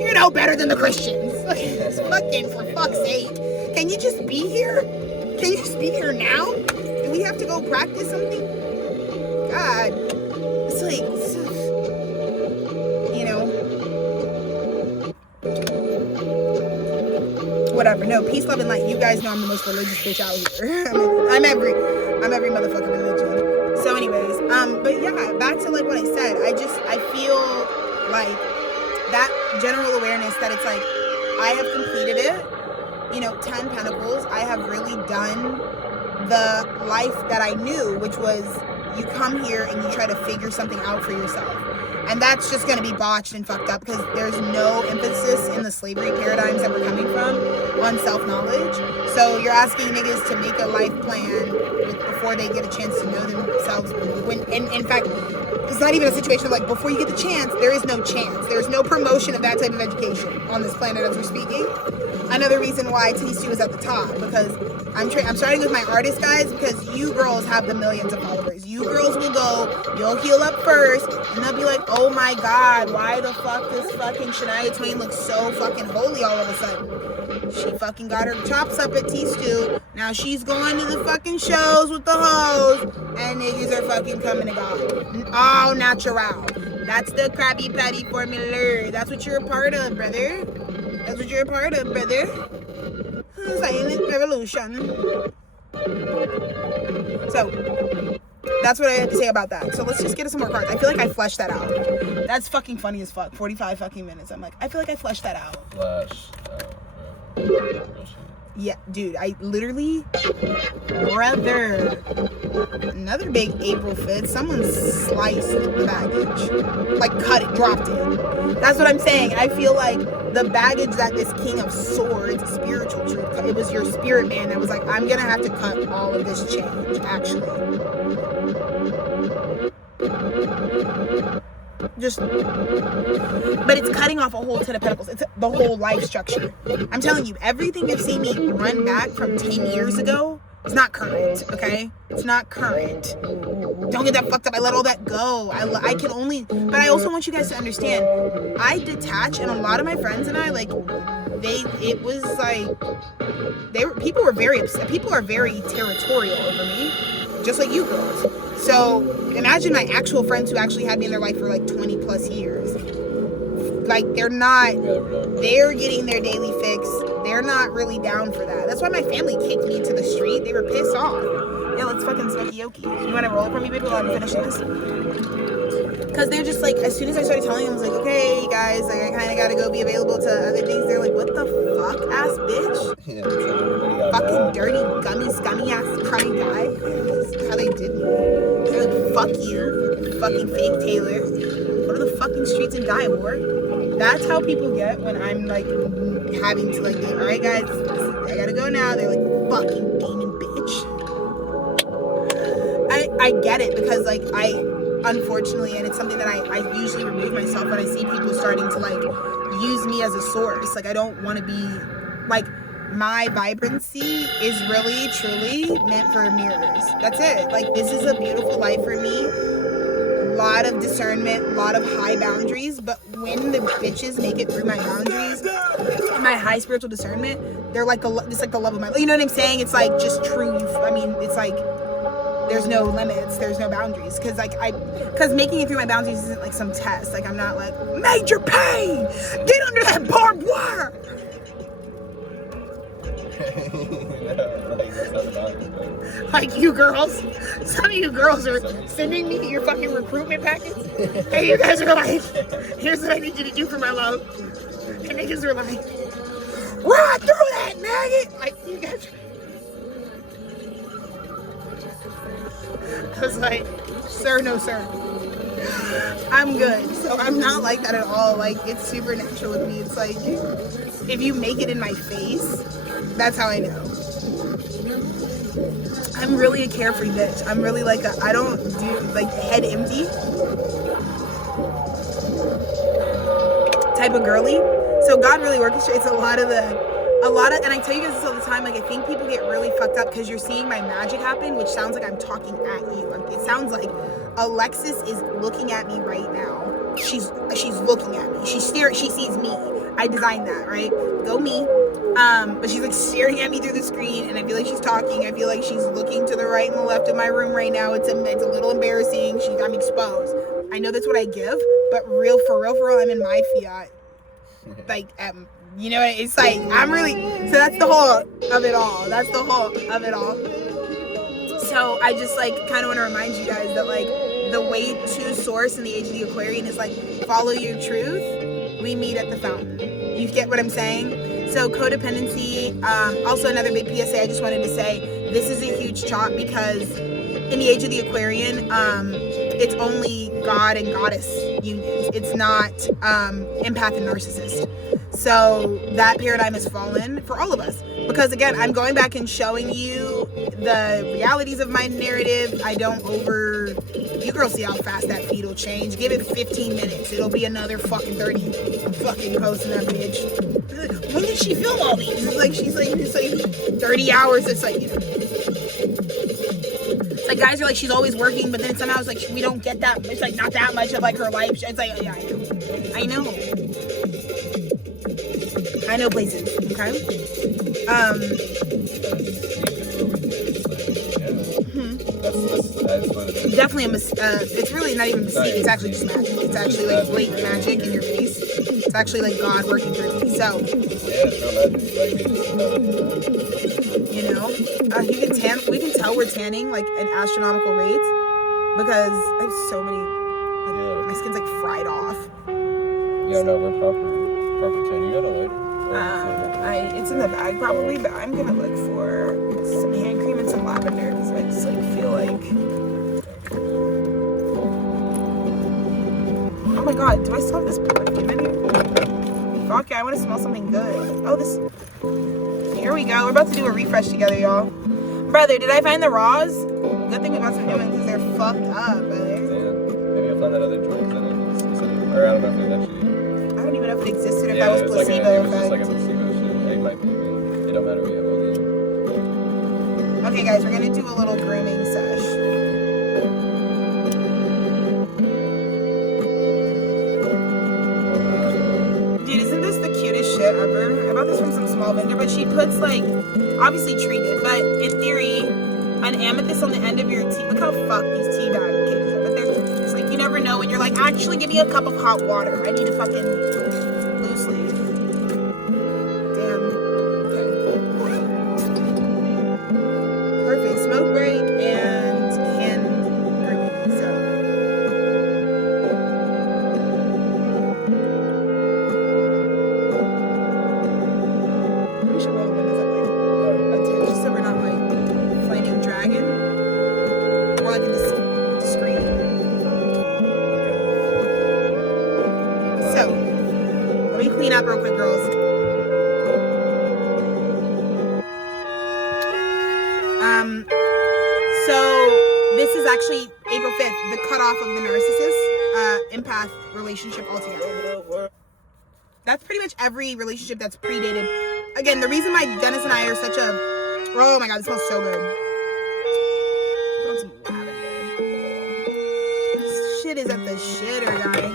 you're no better than the Christians. Fucking, for fuck's sake, can you just be here? Can you just be here now? Do we have to go practice something? God, it's like, you know, whatever. No, peace, love, and light. You guys know I'm the most religious bitch out here. I'm every motherfucking religion. So anyways, but yeah, back to like what I said. I feel like that general awareness that it's like, I have completed it. 10 Pentacles. I have really done the life that I knew, which was you come here and you try to figure something out for yourself. And that's just going to be botched and fucked up because there's no emphasis in the slavery paradigms that we're coming from on self-knowledge. So you're asking niggas to make a life plan before they get a chance to know themselves. And in fact, it's not even a situation of like, before you get the chance, there is no chance. There's no promotion of that type of education on this planet as we're speaking. Another reason why T2 is at the top, because I'm starting with my artist guys, because you girls have the millions of followers. You girls will go, you'll heal up first, and they'll be like, oh my god, why the fuck does fucking Shania Twain look so fucking holy all of a sudden? She fucking got her chops up at T2. Now she's going to the fucking shows with the hoes, and niggas are fucking coming to God. All natural. That's the Krabby Patty formula. That's what you're a part of, brother. That's what you're a part of, brother. Silent revolution. So, that's what I had to say about that. So let's just get to some more cards. I feel like I fleshed that out. That's fucking funny as fuck. 45 fucking minutes. I'm like, I feel like I fleshed that out. Flash. Yeah, dude, I literally, brother, another big April 5th, someone sliced the baggage, like cut it, dropped it. That's what I'm saying. I feel like the baggage that this King of Swords, spiritual truth, it was your spirit man that was like, I'm gonna have to cut all of this change, actually. But it's cutting off a whole 10 of Pentacles. It's the whole life structure. I'm telling you, everything you've seen me run back from 10 years ago is not current, okay? It's not current. Don't get that fucked up. I let all that go. I can only, but I also want you guys to understand, I detach, and a lot of my friends and I, like, it was like, people were very upset. People are very territorial over me, just like you girls. So imagine my actual friends who actually had me in their life for like 20 plus years. Like, they're getting their daily fix. They're not really down for that. That's why my family kicked me to the street. They were pissed off. Yeah, let's fucking smoky-oki. You want to roll it for me, baby, while I'm finishing this? Because they're just like, as soon as I started telling them, I was like, okay, guys, like, I kind of got to go be available to other things. They're like, what the fuck, ass bitch? Yeah, fucking dirty, gummy, scummy ass, crummy guy. That's how they did me. They're like, fuck you, fucking fake Taylor. Go to the fucking streets and die, whore. That's how people get when I'm like having to like, all right, guys, I gotta go now. They're like, fucking demon bitch. I get it, because like unfortunately, and it's something that I usually remove myself when I see people starting to like use me as a source. Like, I don't want to be like, my vibrancy is really truly meant for mirrors. That's it. Like, this is a beautiful life for me. A lot of discernment, a lot of high boundaries, but when the bitches make it through my boundaries, my high spiritual discernment, they're like it's like the love of my life. You know what I'm saying? It's like just true. I mean, it's like there's no limits, there's no boundaries, because making it through my boundaries isn't like some test. Like, I'm not like, major pain, get under that barbed wire. Like, you girls, some of you girls are sending me your fucking recruitment packets. Hey, you guys are like, here's what I need you to do for my love. And niggas are like, run through that maggot. Like, you guys. I was like, sir, no sir, I'm good. So I'm not like that at all. Like, it's supernatural with me. It's like, if you make it in my face, that's how I know. I'm really a carefree bitch. I'm really like I don't do like head empty type of girly. So God really orchestrates a lot of, and I tell you guys this all the time, like, I think people get really fucked up because you're seeing my magic happen, which sounds like I'm talking at you. It sounds like Alexis is looking at me right now. She's looking at me. She sees me. I designed that, right? Go me. But she's like staring at me through the screen, and I feel like she's talking. I feel like she's looking to the right and the left of my room right now. It's a little embarrassing. I'm exposed. I know that's what I give, but for real, I'm in my fiat. Like, You know, it's like, I'm really, so that's the whole of it all. That's the whole of it all. So I just like kind of want to remind you guys that like the way to source in the age of the Aquarian is like follow your truth. We meet at the fountain. You get what I'm saying? So codependency, also another big PSA I just wanted to say, this is a huge chop because in the age of the Aquarian, it's only God and goddess unions. It's not empath and narcissist. So that paradigm has fallen for all of us. Because again, I'm going back and showing you the realities of my narrative. I don't you girls see how fast that feed will change. Give it 15 minutes. It'll be another fucking 30 fucking posts in that bitch. When did she film all these? It's like, she's like 30 hours. It's like, you know. It's like guys are like, she's always working, but then somehow it's like, we don't get that. It's like not that much of like her life. It's like, yeah, I know. I know places, okay? That's what it is. Definitely it's really not even mystique. It's actually just magic. It's actually like blatant magic in your face. It's actually like God working through me. So, yeah, it's real magic. You know, we can tell we're tanning like an astronomical rate because I have so many. Like, my skin's like fried off. Yeah, no, we're proper tan. You got a lighter? It's in the bag probably, but I'm gonna look for some hand cream and some lavender because I just like feel like. Oh my god, do I still have this perfume in here? Fuck yeah, I want to smell something good. Oh, this. Here we go. We're about to do a refresh together, y'all. Brother, did I find the raws? Good thing we got some new ones because they're fucked up, brother. Damn. Maybe I'll find that other joint. Or I don't know if it actually. I don't even know if it existed or if that was placebo effect. It was just like a placebo shit. It might be. It don't matter. We have all these. Okay, guys, we're gonna do a little grooming sesh. Dude, isn't this the cutest shit ever? I bought this from some small vendor, but she puts like, obviously treated, but in theory, an amethyst on the end of your tea. Look how fucked these tea bag cases are. But they're just like, you never know when you're like, actually give me a cup of hot water. I need to fucking loosely. Damn. Okay. Perfect. Smoke break and hand grooming. So. We should roll the windows up like a 10 just so we're not like flaming dragon. Or like a discreet. So, let me clean up real quick, girls. So this is actually April 5th, the cutoff of the narcissist empath relationship altogether. That's pretty much every relationship that's predated. Again, the reason why Dennis and I are such a, oh my god, it smells so good. Put on some lavender. This shit is at the shitter, guy.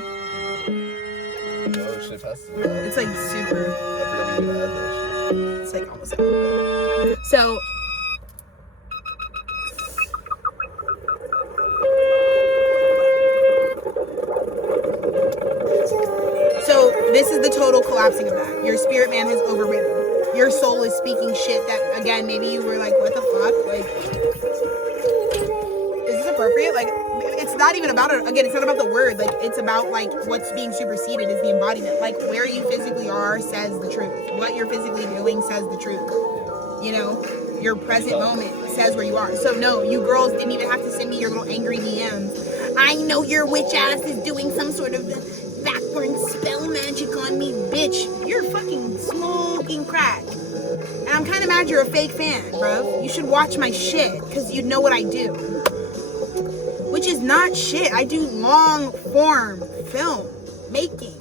Oh shit, that's the. It's like super. I forgot we even had that shit. It's like almost like, so. So this is the total collapsing of that. Your spirit man has overridden. Your soul is speaking shit that, again, maybe you were like, what the fuck? Like, is this appropriate? Like, it's not even about it. Again, it's not about the word. Like, it's about, like, what's being superseded is the embodiment. Like, where you physically are says the truth. What you're physically doing says the truth. You know? Your present moment says where you are. So, no, you girls didn't even have to send me your little angry DMs. I know your witch ass is doing some sort of backward spell magic on me. Bitch, you're fucking smoking crack. And I'm kind of mad you're a fake fan, bro. You should watch my shit, because you know what I do. Which is not shit. I do long form film making.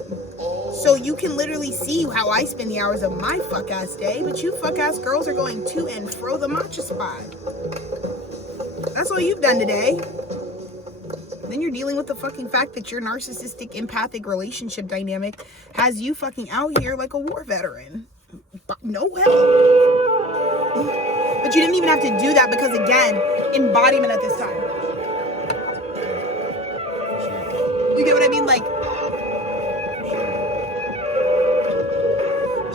So you can literally see how I spend the hours of my fuck ass day, but you fuck ass girls are going to and fro the matcha spot. That's all you've done today. Then you're dealing with the fucking fact that your narcissistic empathic relationship dynamic has you fucking out here like a war veteran. No help. But you didn't even have to do that because, again, embodiment at this time. You get what I mean? Like,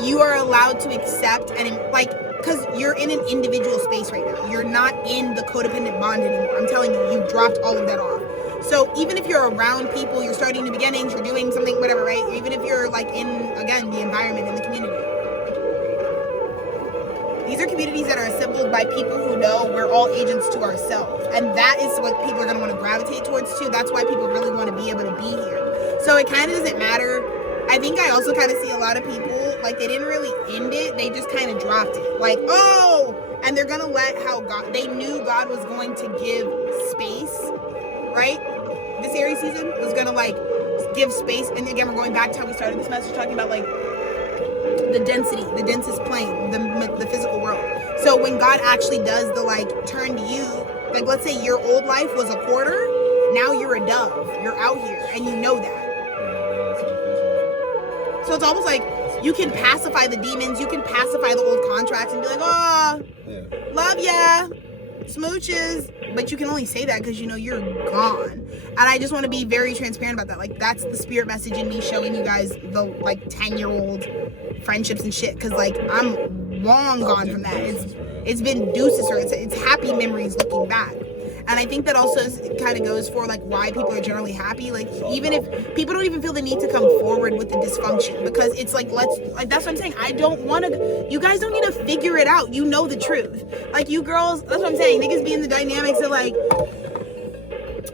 you are allowed to accept and like, because you're in an individual space right now. You're not in the codependent bond anymore. I'm telling you, you dropped all of that off. So even if you're around people, you're starting new beginnings, you're doing something, whatever, right? Even if you're like in, again, the environment, in the community. These are communities that are assembled by people who know we're all agents to ourselves. And that is what people are going to want to gravitate towards too. That's why people really want to be able to be here. So it kind of doesn't matter. I think I also kind of see a lot of people, like, they didn't really end it. They just kind of dropped it. Like, oh! And they're going to let how God, they knew God was going to give space, right? This Aries season was going to, like, give space. And again, we're going back to how we started this message, talking about, like, the density, the densest plane, the physical world. So when God actually does the, like, turn to you, like, let's say your old life was a quarter, now you're a dove. You're out here, and you know that. So it's almost like you can pacify the demons, you can pacify the old contracts and be like, oh, love ya, smooches. But you can only say that because you know you're gone. And I just want to be very transparent about that. Like, that's the spirit message in me showing you guys the, like, 10-year-old friendships and shit. Because, like, I'm long gone from that. It's been deuces, or it's happy memories looking back. And I think that also kind of goes for, like, why people are generally happy. Like, even if people don't even feel the need to come forward with the dysfunction, because it's like, that's what I'm saying. I don't want to, you guys don't need to figure it out. You know the truth. Like, you girls, that's what I'm saying. Niggas be in the dynamics of, like,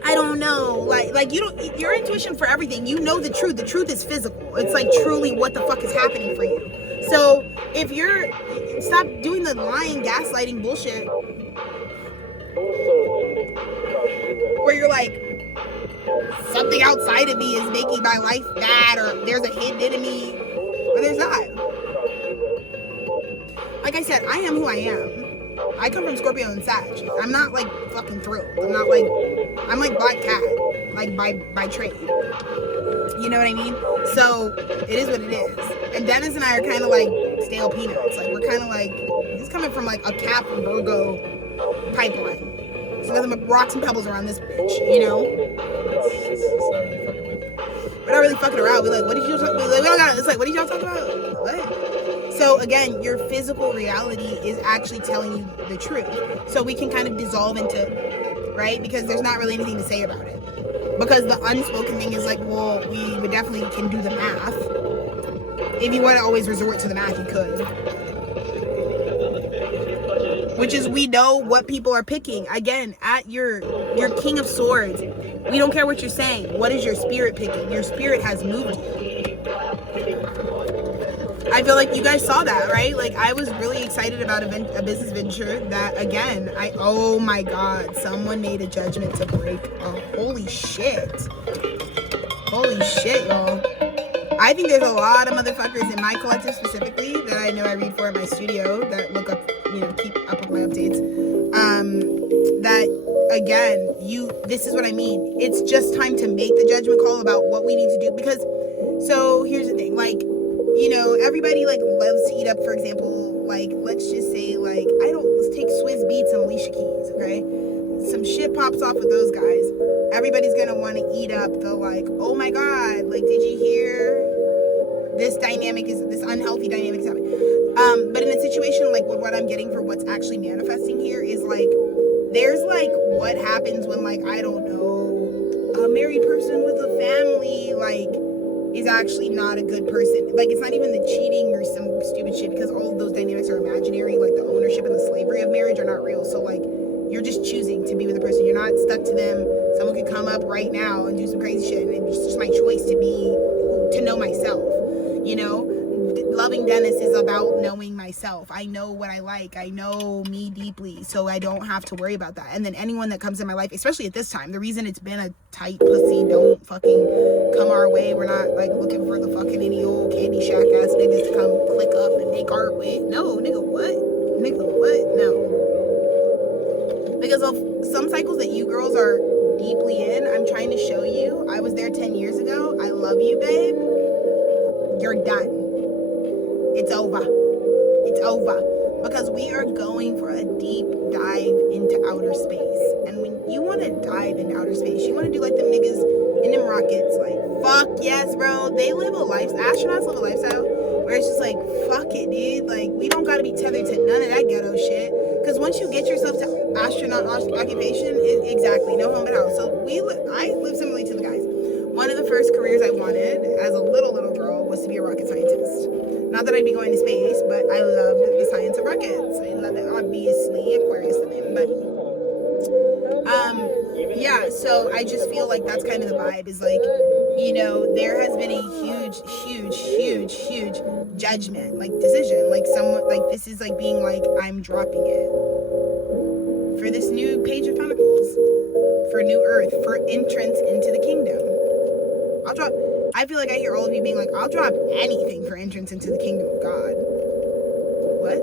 I don't know. Like you don't, your intuition for everything. You know the truth. The truth is physical. It's like truly what the fuck is happening for you. So if you're, stop doing the lying, gaslighting bullshit. Where you're like, something outside of me is making my life bad, or there's a hidden enemy, or there's not. Like I said, I am who I am. I come from Scorpio and Sag. I'm not like fucking thrilled. I'm like Black Cat, like by trade. You know what I mean? So it is what it is. And Dennis and I are kind of like stale peanuts. Like, we're kind of like, he's coming from like a Cap Virgo pipeline. So nothing but rocks and pebbles around this bitch, you know? We're not really fucking around. We're like, what did you talk about? Like, we don't got, it's like, what did y'all talk about? What? So again, your physical reality is actually telling you the truth. So we can kind of dissolve into, right? Because there's not really anything to say about it. Because the unspoken thing is like, well, we would definitely can do the math. If you want to always resort to the math, you could. Which is, we know what people are picking. Again, at your King of Swords, we don't care what you're saying. What is your spirit picking? Your spirit has moved you. I feel like you guys saw that, right? Like, I was really excited about a business venture that, again, oh my God, someone made a judgment to break. Oh, holy shit. Holy shit, y'all. I think there's a lot of motherfuckers in my collective specifically that I know I read for in my studio that look up, you know, keep up with my updates. That, again, this is what I mean. It's just time to make the judgment call about what we need to do. Because, so here's the thing, like, you know, everybody like loves to eat up, for example, like, let's just say, like, let's take Swizz Beatz and Alicia Keys, okay? Some shit pops off with those guys. Everybody's gonna want to eat up the, like, oh my God, like, did you hear this unhealthy dynamic is happening? But in a situation like what I'm getting for what's actually manifesting here is like, there's like what happens when, like, I don't know, a married person with a family, like, is actually not a good person. Like, it's not even the cheating or some stupid shit, because all of those dynamics are imaginary. Like, the ownership and the slavery of marriage are not real. So, like, you're just choosing to be with a person. You're not stuck to them. Someone could come up right now and do some crazy shit, and it's just my choice to know myself, you know? Loving Dennis is about knowing myself. I know what I like. I know me deeply, so I don't have to worry about that. And then anyone that comes in my life, especially at this time, the reason it's been a tight pussy, don't fucking come our way. We're not like looking for the fucking any old candy shack ass niggas to come click up and make art with. No, nigga, what? Nigga, what? No. Because of some cycles that you girls are deeply in, I'm trying to show you. I was there 10 years ago. I love you, babe. You're done. It's over. It's over. Because we are going for a deep dive into outer space. And when you want to dive into outer space, you want to do like them niggas in them rockets. Like, fuck yes, bro. They live a lifestyle. Astronauts live a lifestyle where it's just like, fuck it, dude. Like, we don't gotta be tethered to none of that ghetto shit. Because once you get yourself to astronaut occupation, exactly, no home but house. So I live similarly to the guys. One of the first careers I wanted as a little girl was to be a rocket scientist. Not that I'd be going to space, but I loved the science of rockets. I love it, obviously. Aquarius the name, but yeah. So I just feel like that's kind of the vibe. Is like, you know, there has been a huge judgment, like decision, like someone, like this is like being like, I'm dropping it for this new page of pentacles, for new earth, for entrance into the kingdom. I feel like I hear all of you being like, I'll drop anything for entrance into the kingdom of God. What?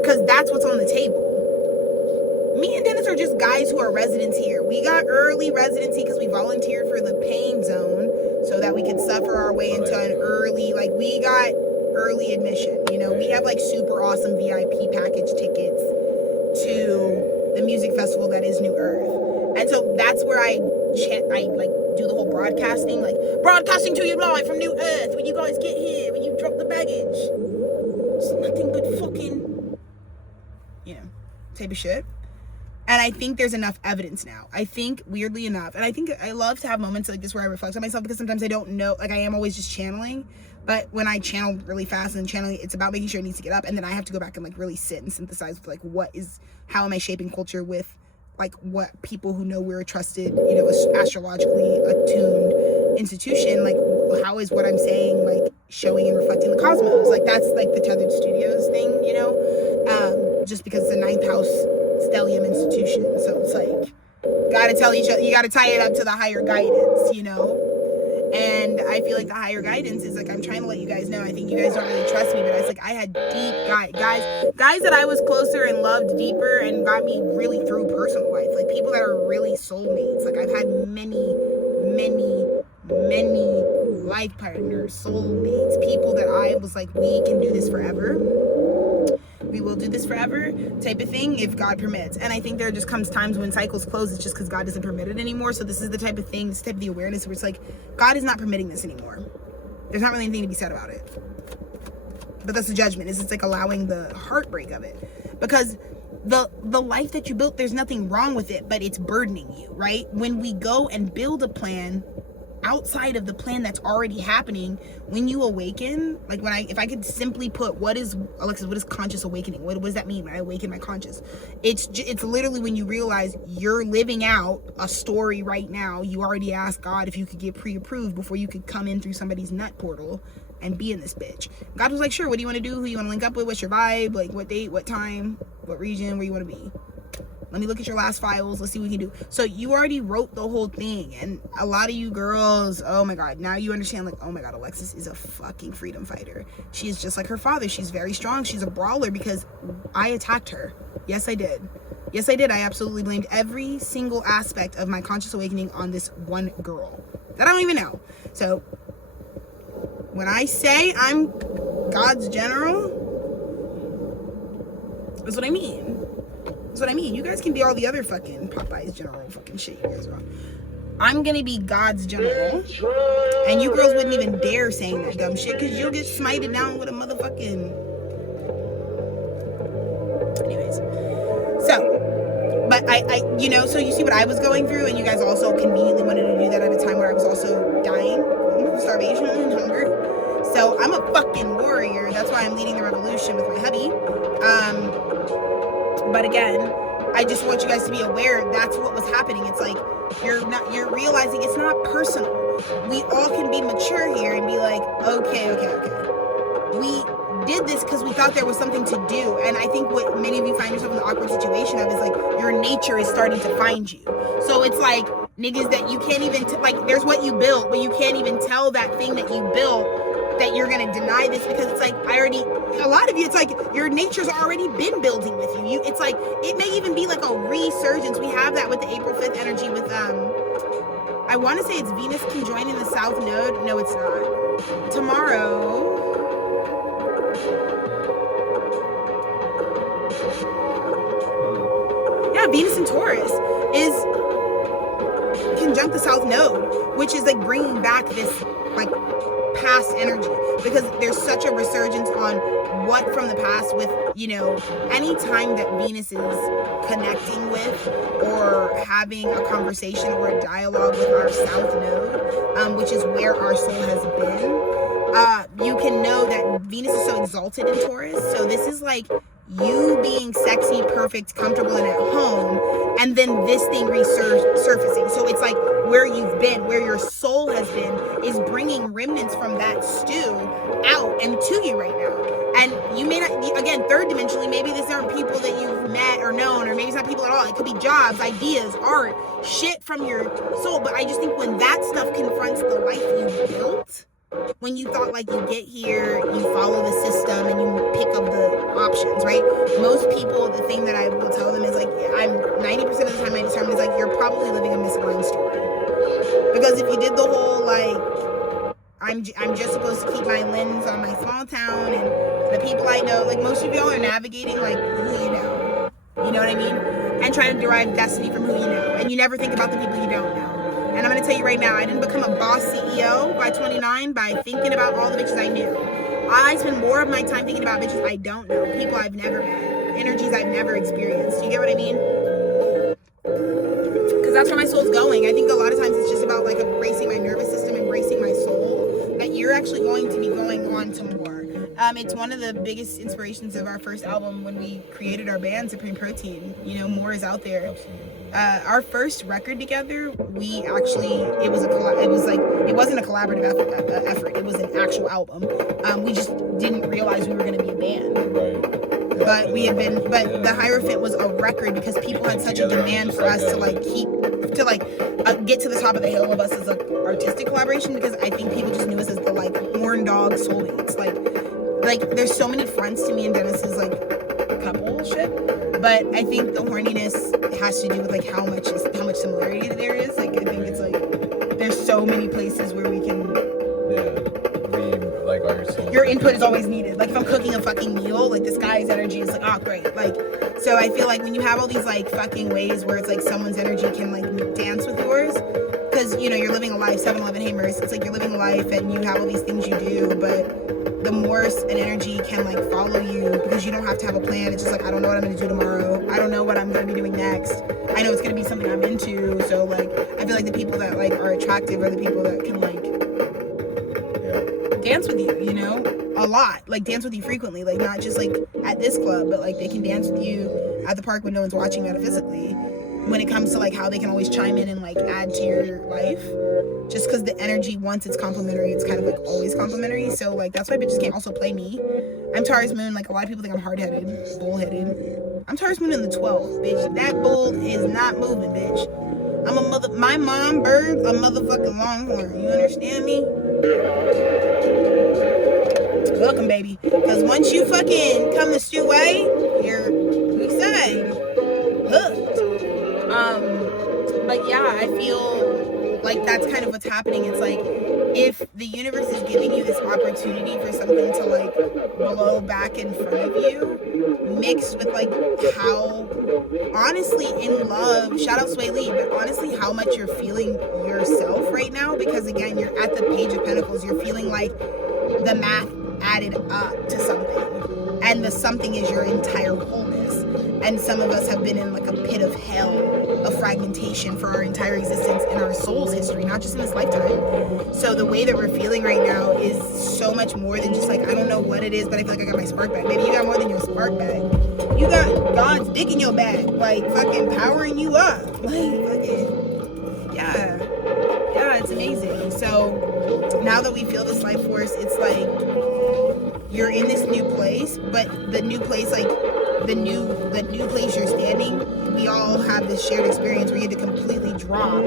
Because that's what's on the table. Me and Dennis are just guys who are residents here. We got early residency because we volunteered for the pain zone so that we could suffer our way into an early, like, we got early admission. You know, we have like super awesome VIP package tickets to the music festival that is New Earth. And so that's where I like do the whole broadcasting, like broadcasting to you live from New Earth when you guys get here, when you drop the baggage. It's nothing but fucking, you know, type of shit. And I think there's enough evidence now. I think, weirdly enough, and I think I love to have moments like this where I reflect on myself, because sometimes I don't know, like I am always just channeling, but when I channel really fast and channeling, it's about making sure it needs to get up, and then I have to go back and like really sit and synthesize with like how am I shaping culture with like what people who know we're a trusted, you know, astrologically attuned institution, like how is what I'm saying like showing and reflecting the cosmos. Like that's like the Tethered Studios thing, you know, just because it's a 9th house stellium institution, so it's like gotta tell each other, you gotta tie it up to the higher guidance, you know. And I feel like the higher guidance is like, I'm trying to let you guys know, I think you guys don't really trust me, but I was like, I had deep guys that I was closer and loved deeper and got me really through personal life, like people that are really soulmates. Like I've had many life partners, soulmates, people that I was like, we can do this forever, we will do this forever type of thing if God permits. And I think there just comes times when cycles close, it's just because God doesn't permit it anymore. So this is the type of thing, this type of the awareness where it's like, God is not permitting this anymore. There's not really anything to be said about it. But that's the judgment, is it's like allowing the heartbreak of it. Because the life that you built, there's nothing wrong with it, but it's burdening you, right? When we go and build a plan outside of the plan that's already happening, when you awaken, like if I could simply put, what is conscious awakening? What does that mean when I awaken my conscious? It's literally when you realize you're living out a story right now. You already asked God if you could get pre-approved before you could come in through somebody's nut portal and be in this bitch. God was like, sure, what do you want to do? Who you want to link up with? What's your vibe? Like what date, what time, what region, where you want to be? Let me look at your last files. Let's see what we can do. So you already wrote the whole thing. And a lot of you girls, oh my God, now you understand, like, oh my God, Alexis is a fucking freedom fighter. She is just like her father. She's very strong. She's a brawler because I attacked her. Yes, I did. Yes, I did. I absolutely blamed every single aspect of my conscious awakening on this one girl that I don't even know. So when I say I'm God's general, that's what I mean. That's what I mean. You guys can be all the other fucking Popeye's general fucking shit you guys are on. I'm gonna be God's general, and you girls wouldn't even dare saying that dumb shit because you'll get smited down with a motherfucking. Anyways, so, but I, you know, so you see what I was going through, and you guys also conveniently wanted to do that at a time where I was also dying from starvation and hunger. So I'm a fucking warrior. That's why I'm leading the revolution with my hubby. But again, I just want you guys to be aware that's what was happening. It's like you're realizing it's not personal. We all can be mature here and be like, okay. We did this because we thought there was something to do. And I think what many of you find yourself in the awkward situation of is like your nature is starting to find you. So it's like niggas that you can't even like there's what you built, but you can't even tell that thing that you built that you're gonna deny this because it's like a lot of you, it's like your nature's already been building with you. It's like it may even be like a resurgence. We have that with the April 5th energy with I want to say it's Venus conjoined in the South Node. No, it's not. Tomorrow. Yeah, Venus in Taurus is conjunct the South Node, which is like bringing back this like past energy, because there's such a resurgence on what from the past with, you know, any time that Venus is connecting with or having a conversation or a dialogue with our South Node, which is where our soul has been, you can know that Venus is so exalted in Taurus. So this is like you being sexy, perfect, comfortable, and at home, and then this thing resurfacing. So it's like where you've been, where your soul has been, is bringing remnants from that stew out and to you right now. And you may not, again, third dimensionally, maybe these aren't people that you've met or known, or maybe it's not people at all. It could be jobs, ideas, art, shit from your soul. But I just think when that stuff confronts the life you built, when you thought like you get here, you follow the system and you pick up the options, right? Most people, the thing that I will tell them is like, I'm 90% of the time I determine is like, you're probably living a misaligned story. Because if you did the whole like, I'm just supposed to keep my lens on my small town and the people I know, like most of y'all are navigating like who you know what I mean? And trying to derive destiny from who you know. And you never think about the people you don't know. And I'm going to tell you right now, I didn't become a boss CEO by 29 by thinking about all the bitches I knew. I spend more of my time thinking about bitches I don't know, people I've never met, energies I've never experienced. You get what I mean? Because that's where my soul's going. I think a lot of times it's just about like embracing my nervous system, embracing my soul, that you're actually going to be going on to more. It's one of the biggest inspirations of our first album when we created our band, Supreme Protein. You know, more is out there. Our first record together, we actually, it wasn't a collaborative effort. It was an actual album. We just didn't realize we were going to be a band. Right. But the Hierophant was a record because people had such a demand for us to like get to the top of the hill of us as an artistic collaboration, because I think people just knew us as the like horn dog soulmates. Like there's so many fronts to me and Dennis's like couple shit, but I think the horniness has to do with like how much similarity there is. Like I think it's like there's so many places where we can like our soul. Your input is always needed. Like if I'm cooking a fucking meal, like this guy's energy is like, oh great. Like so I feel like when you have all these like fucking ways where it's like someone's energy can like dance with yours, because you know you're living a life, 7-Eleven Hamers, it's like you're living a life and you have all these things you do, but the more an energy can like follow you, because you don't have to have a plan. It's just like, I don't know what I'm going to do tomorrow. I don't know what I'm going to be doing next. I know it's going to be something I'm into. So like, I feel like the people that like are attractive are the people that can like dance with you, you know, a lot. Like dance with you frequently. Like not just like at this club, but like they can dance with you at the park when no one's watching metaphysically. When it comes to like how they can always chime in and like add to your life, just because the energy, once it's complimentary, it's kind of like always complimentary. So like that's why bitches can't also play me. I'm Taurus moon. Like a lot of people think I'm hard-headed, bull-headed. I'm Taurus moon in the 12th, bitch. That bull is not moving, bitch. I'm a mother. My mom bird a motherfucking longhorn. You understand me? Welcome, baby. Because once you fucking come this your way, you're, we say, hooked. But yeah, I feel like that's kind of what's happening. It's like if the universe is giving you this opportunity for something to like blow back in front of you, mixed with like how honestly in love, shout out Sway Lee, but honestly how much you're feeling yourself right now, because again, you're at the Page of Pentacles, you're feeling like the math added up to something, and the something is your entire wholeness. And some of us have been in like a pit of hell of fragmentation for our entire existence in our soul's history, not just in this lifetime. So the way that we're feeling right now is so much more than just like, I don't know what it is, but I feel like I got my spark bag. Maybe you got more than your spark bag. You got God's dick in your bag, like fucking powering you up. Like fucking, yeah, it's amazing. So now that we feel this life force, it's like you're in this new place, but the new place, like the new place you're standing, we all have this shared experience where you had to completely drop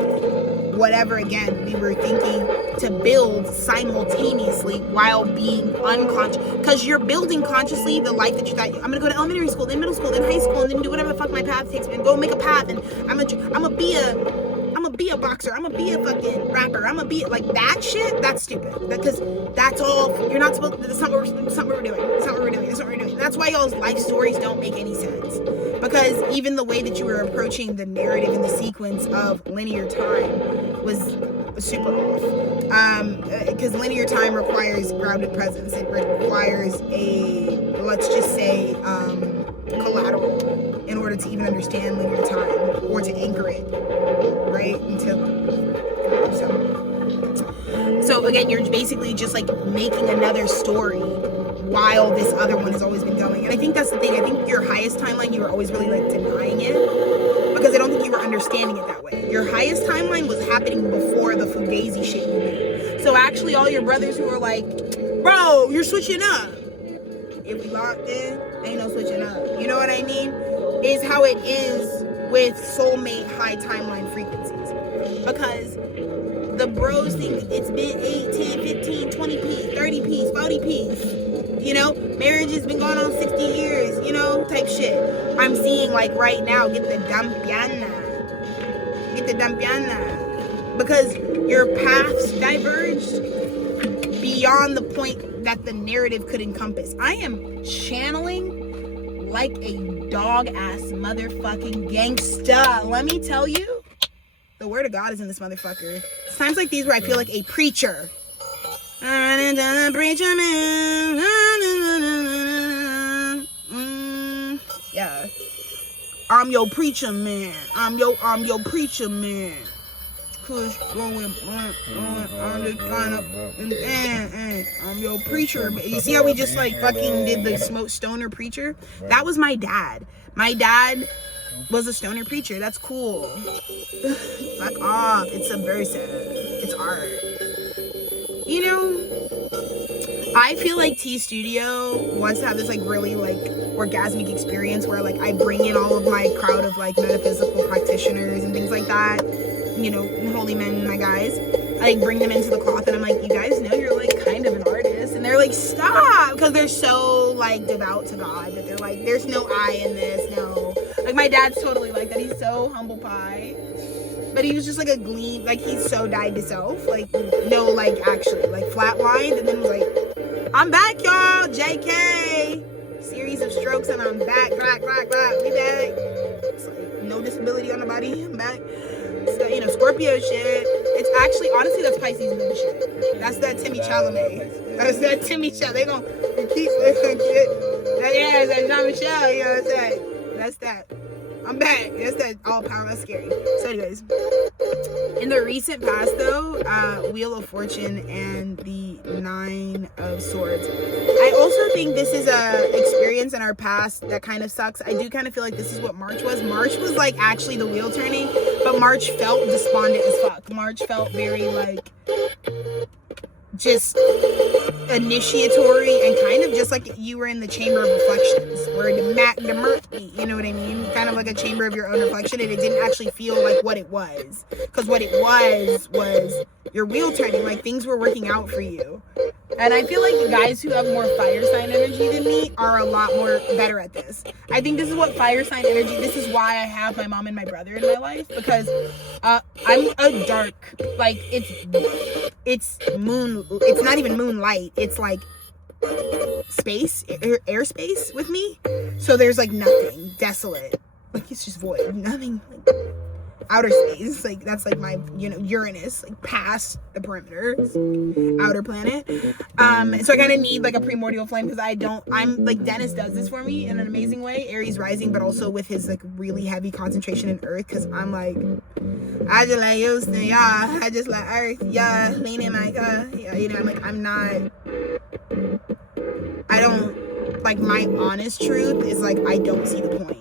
whatever again we were thinking to build simultaneously while being unconscious, because you're building consciously the life that you thought I'm gonna go to elementary school, then middle school, then high school, and then do whatever the fuck my path takes me, and go make a path, and I'm gonna be be a boxer, I'm gonna be a fucking rapper, I'm gonna be like that shit. That's stupid. Because that's all you're not supposed. That's not what we're doing. That's not what we're doing. That's not what we're doing. That's why y'all's life stories don't make any sense. Because even the way that you were approaching the narrative and the sequence of linear time was super off. Because linear time requires grounded presence. It requires a, let's just say, collateral in order to even understand linear time or to anchor it, right? So again, you're basically just like making another story while this other one has always been going. And I think that's the thing. I think your highest timeline, you were always really like denying it, because I don't think you were understanding it that way. Your highest timeline was happening before the fugazi shit you did. So actually all your brothers who were like, bro, you're switching up. If we locked in, ain't no switching up. You know what I mean? Is how it is with soulmate high timeline frequencies. Because the bros think it's been 8, 10, 15, 20 piece, 30 piece, 40 piece. You know, marriage has been going on 60 years, you know, type shit. I'm seeing like right now, get the dampiana. Because your paths diverged beyond the point that the narrative could encompass. I am channeling like a dog-ass motherfucking gangsta. Let me tell you, the word of God is in this motherfucker. It's times like these where I feel like a preacher. Running down the preacher man. Yeah. I'm your preacher man. I'm your preacher man. Kush going on the kind of and I'm your preacher. You see how we just like fucking did the smoke stoner preacher? That was my dad. My dad was a stoner preacher. That's cool. Fuck off. It's subversive. It's art. You know, I feel like T Studio wants to have this like really like orgasmic experience where like I bring in all of my crowd of like metaphysical practitioners and things like that, you know, holy men, my guys. I like bring them into the cloth and I'm like, you guys know you're like kind of an artist, and they're like, stop, because they're so like devout to God that they're like, there's no I in this, no. Like my dad's totally like that. He's so humble pie. But he was just like a gleam, like he so died to self, like no, like actually, like flatlined, and then was like, I'm back, y'all, JK, series of strokes, and I'm back, we back. It's like no disability on the body, I'm back. So, you know, Scorpio shit. It's actually, honestly, that's Pisces moon shit. That's that Timmy Chalamet. That's that Timmy Chalamet. They gonna keep that. Yeah, it's that Jean-Michel. You know what I'm saying? That's that. I'm back. That's that all power. That's scary. So anyways, in the recent past though, Wheel of Fortune and the 9 of Swords. I also think this is a experience in our past that kind of sucks. I do kind of feel like this is what March was. March was like actually the wheel turning, but March felt despondent as fuck. March felt very like just initiatory and kind of just like you were in the chamber of reflections where you know what I mean, kind of like a chamber of your own reflection, and it didn't actually feel like what it was, because what it was your wheel turning, like things were working out for you. And I feel like the guys who have more fire sign energy than me are a lot more better at this. I think this is what fire sign energy, this is why I have my mom and my brother in my life, because I'm a dark, like it's moon, it's not even moonlight, it's like space, airspace with me. So there's like nothing, desolate, like it's just void, nothing, like outer space, like that's like my, you know, Uranus, like past the perimeter, outer planet. So I kind of need like a primordial flame, because I'm like, Dennis does this for me in an amazing way, Aries rising, but also with his like really heavy concentration in earth, because I'm like, I just like Houston, y'all, I just like earth, yeah, lean in my car, yeah, you know, like I don't, like my honest truth is like, I don't see the point.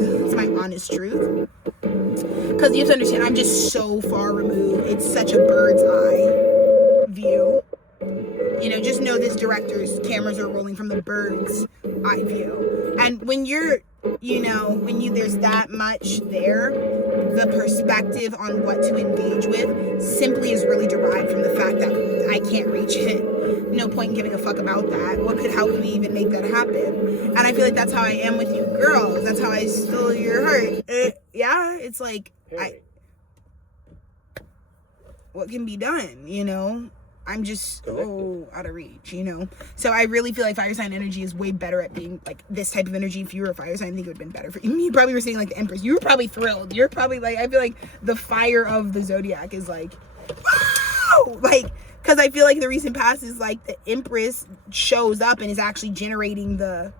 It's my honest truth. Because you have to understand, I'm just so far removed. It's such a bird's eye view. You know, just know this director's cameras are rolling from the bird's eye view. And when you're, you know, there's that much there, the perspective on what to engage with simply is really derived from the fact that I can't reach it. No point in giving a fuck about that. How can we even make that happen? And I feel like that's how I am with you girls. That's how I stole your heart. Yeah, it's like, what can be done, you know? I'm just so out of reach, you know? So I really feel like fire sign energy is way better at being like this type of energy. If you were a fire sign, I think it would have been better for you. You probably were saying like the Empress. You were probably thrilled. You're probably like, I feel like the fire of the zodiac is like, wow! Like, because I feel like the recent past is like the Empress shows up and is actually generating the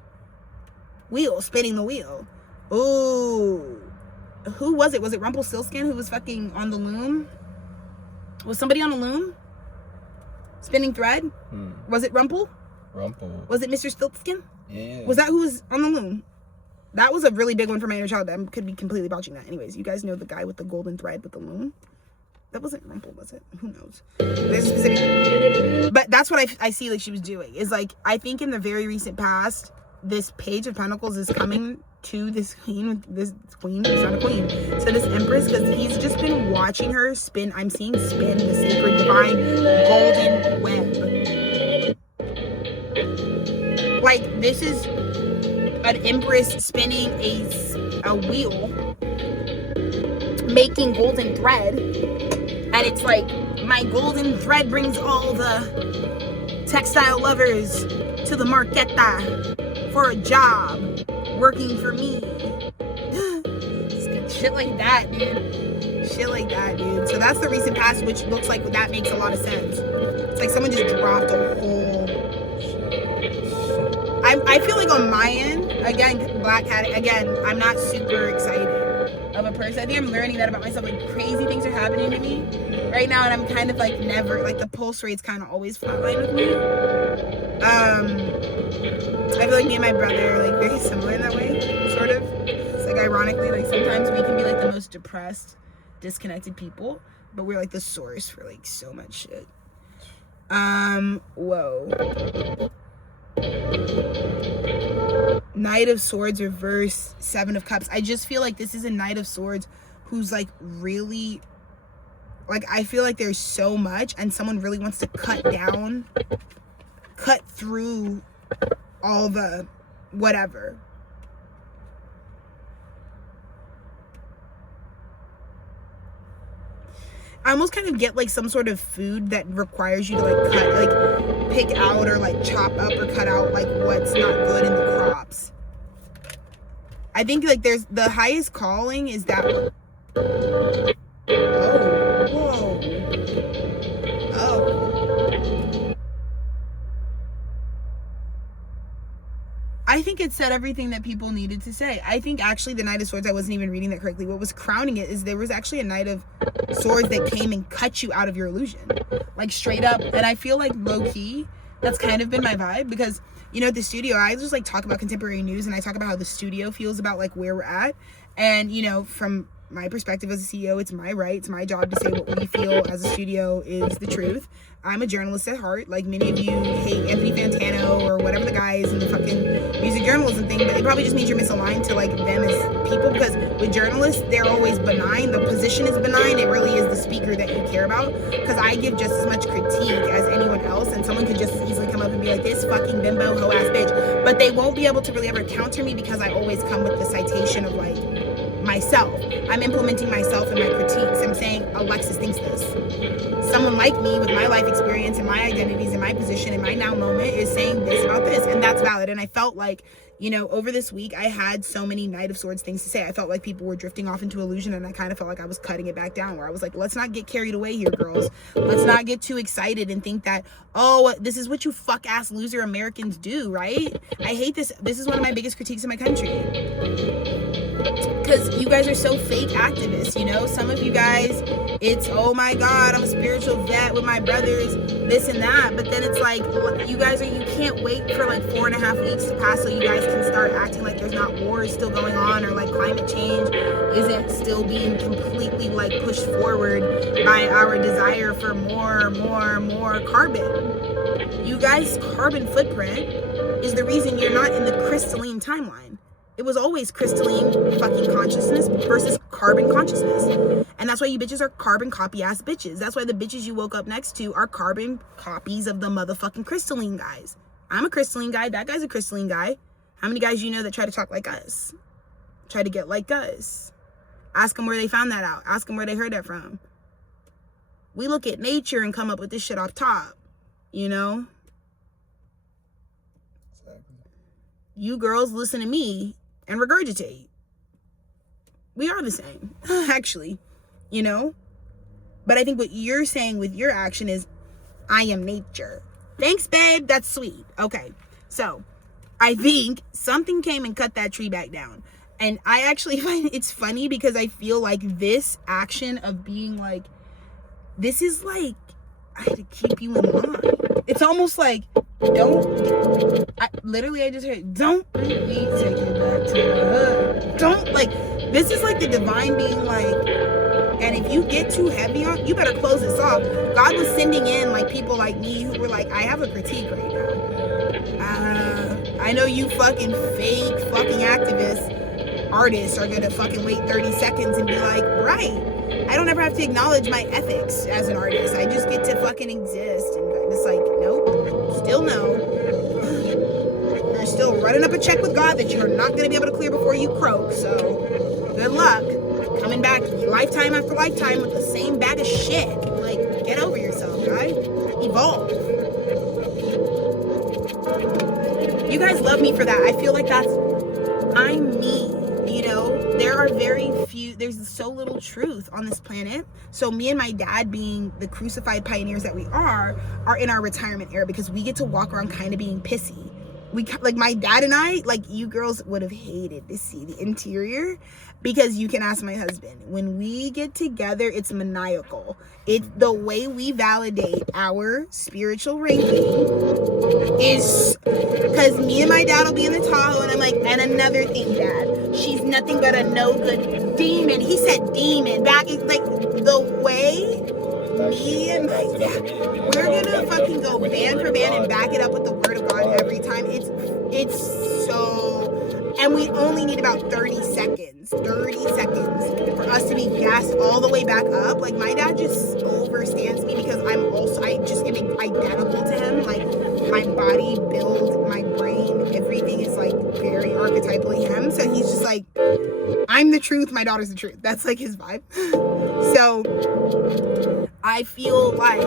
wheel, spinning the wheel. Ooh. Who was it? Was it Rumpelstiltskin who was fucking on the loom? Was somebody on the loom? Spinning thread? Was it Rumple? Was it Mr. Stiltskin? Yeah. Was that who was on the loom? That was a really big one for my inner child. I could be completely botching that. Anyways, you guys know the guy with the golden thread with the loom? That wasn't Rumple, was it? Who knows? There's a specific... But that's what I see like she was doing. Is like, I think in the very recent past, this Page of Pentacles is coming to this queen, it's not a queen, so this Empress, because he's just been watching her spin. I'm seeing spin the sacred divine golden web. Like, this is an Empress spinning a wheel, making golden thread, and it's like, my golden thread brings all the textile lovers to the marqueta for a job working for me. Shit like that, dude. Shit like that, dude. So that's the recent past, which looks like that makes a lot of sense. It's like someone just dropped a whole... I feel like on my end, again, Black Cat, again, I'm not super excited of a person. I think I'm learning that about myself. Like, crazy things are happening to me right now, and I'm kind of like never, like, the pulse rate's kind of always flatline with me. I feel like me and my brother are like very similar in that way, sort of. It's like, ironically, like sometimes we can be like the most depressed, disconnected people, but we're like the source for like so much shit. Whoa. Knight of Swords reverse, Seven of Cups. I just feel like this is a Knight of Swords who's like really, like, I feel like there's so much and someone really wants to cut through all the whatever. I almost kind of get like some sort of food that requires you to like cut, like pick out or like chop up or cut out like what's not good in the crops. I think like there's the highest calling is that one. Oh, whoa. Oh. I think it said everything that people needed to say. I think actually the Knight of Swords, I wasn't even reading that correctly. What was crowning it is there was actually a Knight of Swords that came and cut you out of your illusion. Like straight up. And I feel like low key, that's kind of been my vibe because, you know, at the studio, I just like talk about contemporary news and I talk about how the studio feels about like where we're at. And, you know, from my perspective as a CEO, it's my right, it's my job to say what we feel as a studio is the truth. I'm a journalist at heart. Like many of you hate Anthony Fantano or whatever the guy is in the fucking music journalism thing, but it probably just means you're misaligned to like them as people, because with journalists, they're always benign. The position is benign. It really is the speaker that you care about, because I give just as much critique as anyone else, and someone could just as easily come up and be like, this fucking bimbo hoe ass bitch, but they won't be able to really ever counter me because I always come with the citation of like myself. I'm implementing myself in my critiques. I'm saying Alexis thinks this. Someone like me with my life experience and my identities and my position in my now moment is saying this about this, and that's valid. And I felt like, you know, over this week I had so many Knight of Swords things to say. I felt like people were drifting off into illusion, and I kind of felt like I was cutting it back down, where I was like, let's not get carried away here, girls. Let's not get too excited and think that, oh, this is what you fuck ass loser Americans do, right? I hate this. This is one of my biggest critiques in my country, because you guys are so fake activists, you know? Some of you guys, it's, oh my God, I'm a spiritual vet with my brothers, this and that. But then it's like, you guys you can't wait for like 4.5 weeks to pass so you guys can start acting like there's not wars still going on, or like climate change isn't still being completely like pushed forward by our desire for more carbon. You guys' carbon footprint is the reason you're not in the crystalline timeline. It was always crystalline fucking consciousness versus carbon consciousness. And that's why you bitches are carbon copy ass bitches. That's why the bitches you woke up next to are carbon copies of the motherfucking crystalline guys. I'm a crystalline guy. That guy's a crystalline guy. How many guys you know that try to talk like us? Try to get like us? Ask them where they found that out. Ask them where they heard that from. We look at nature and come up with this shit off top, you know? Exactly. You girls listen to me and regurgitate. We are the same, actually, you know? But I think what you're saying with your action is, I am nature. Thanks, babe. That's sweet. Okay. So I think something came and cut that tree back down. And I actually find it's funny because I feel like this action of being like, this is like, I had to keep you in line. It's almost like, I just heard, don't make me take you back to the hood. Don't, like, this is like the divine being like, and if you get too heavy on, you better close this off. God was sending in like people like me who were like, I have a critique right now. I know you fucking fake fucking activists, artists are gonna fucking wait 30 seconds and be like, right, I don't ever have to acknowledge my ethics as an artist. I just get to fucking exist. And it's like, nope, still no. You're still running up a check with God that you're not gonna be able to clear before you croak. So good luck coming back lifetime after lifetime with the same bag of shit. Like, get over yourself, guys. Evolve. You guys love me for that. I feel like I'm me. You know, there are very few, there's so little truth on this planet. So me and my dad, being the crucified pioneers that we are in our retirement era because we get to walk around kind of being pissy. We, like, my dad and I, like, you girls would have hated to see the interior, because you can ask my husband. When we get together, it's maniacal. It's the way we validate our spiritual ranking is because me and my dad will be in the Tahoe, and I'm like, and another thing, Dad, she's nothing but a no good demon. He said demon back, like, the way me and my dad, we're gonna fucking go band for band and back it up with the word of God every time. It's so, and we only need about 30 seconds for us to be gassed all the way back up. Like, my dad just overstands me because I just am identical to him. Like, my body, build, my brain, everything is like very archetypally him. So he's just like, I'm the truth, my daughter's the truth. That's like his vibe. So I feel like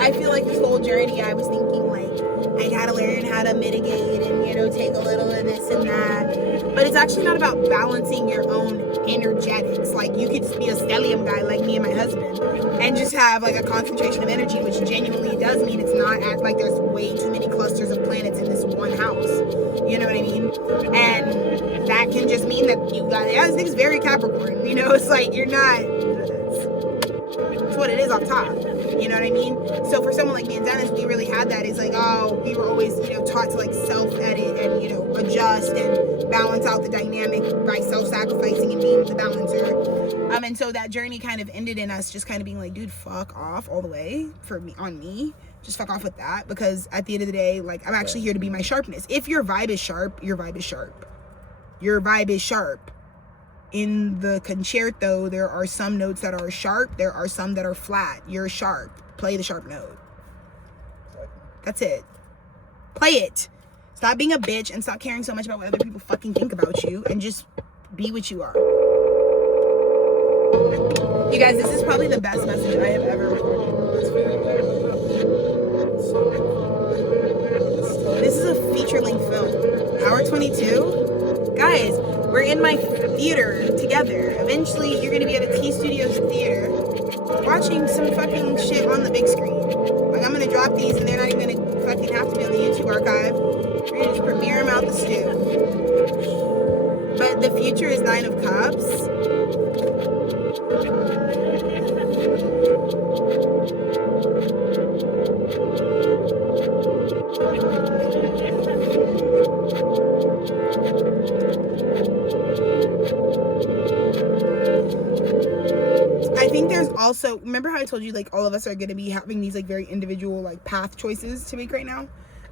I feel like this whole journey I was thinking like, I gotta learn how to mitigate and, you know, take a little of this and that. But it's actually not about balancing your own energetics. Like, you could just be a stellium guy like me and my husband and just have like a concentration of energy, which genuinely does mean it's not like there's way too many clusters of planets in this one house. You know what I mean? And that can just mean that you got, yeah, this thing's very Capricorn. You know, it's like, you're not, it's what it is on top. You know what I mean? So for someone like me and Dennis, we really had that. It's like, oh, we were always, you know, taught to like self-edit and, you know, adjust and balance out the dynamic by self-sacrificing and being the balancer. And so that journey kind of ended in us just kind of being like, dude, fuck off all the way for me, on me. Just fuck off with that, because at the end of the day, like, I'm actually here to be my sharpness. If your vibe is sharp, your vibe is sharp. Your vibe is sharp. In the concerto, there are some notes that are sharp. There are some that are flat. You're sharp. Play the sharp note. That's it. Play it. Stop being a bitch and stop caring so much about what other people fucking think about you, and just be what you are. You guys, this is probably the best message I have ever recorded. This is a feature-length film. Hour 22. Guys, we're in my theater together. Eventually, you're gonna be at a T Studios theater watching some fucking shit on the big screen. Like, I'm gonna drop these and they're not even gonna fucking have to be on the YouTube archive. We're gonna just premiere them out the stew. But the future is 9 of Cups. I think there's also, remember how I told you like all of us are going to be having these like very individual like path choices to make right now?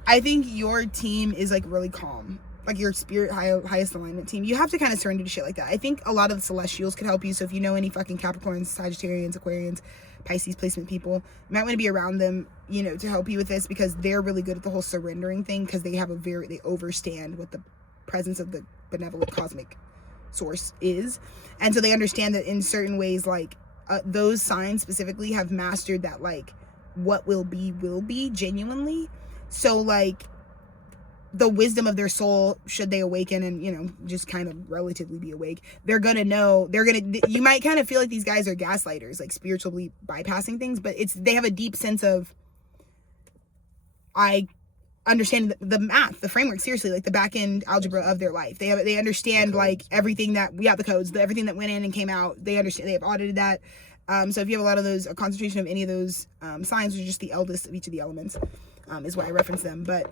I think your team is like really calm, like your spirit highest alignment team. You have to kind of surrender to shit like that. I think a lot of the celestials could help you. So if you know any fucking Capricorns, Sagittarians, Aquarians, Pisces placement people, you might want to be around them, you know, to help you with this, because they're really good at the whole surrendering thing, because they overstand what the presence of the benevolent cosmic source is. And so they understand that in certain ways, like, those signs specifically have mastered that, like, what will be genuinely. So, like, the wisdom of their soul, should they awaken and, you know, just kind of relatively be awake, they're gonna know, you might kind of feel like these guys are gaslighters, like spiritually bypassing things, but they have a deep sense of, I understand the math, the framework, seriously, like the back end algebra of their life. They understand, like, everything that we got, the codes, everything that went in and came out. They understand, they have audited that. So if you have a lot of those, a concentration of any of those signs, which are just the eldest of each of the elements, is why I reference them. But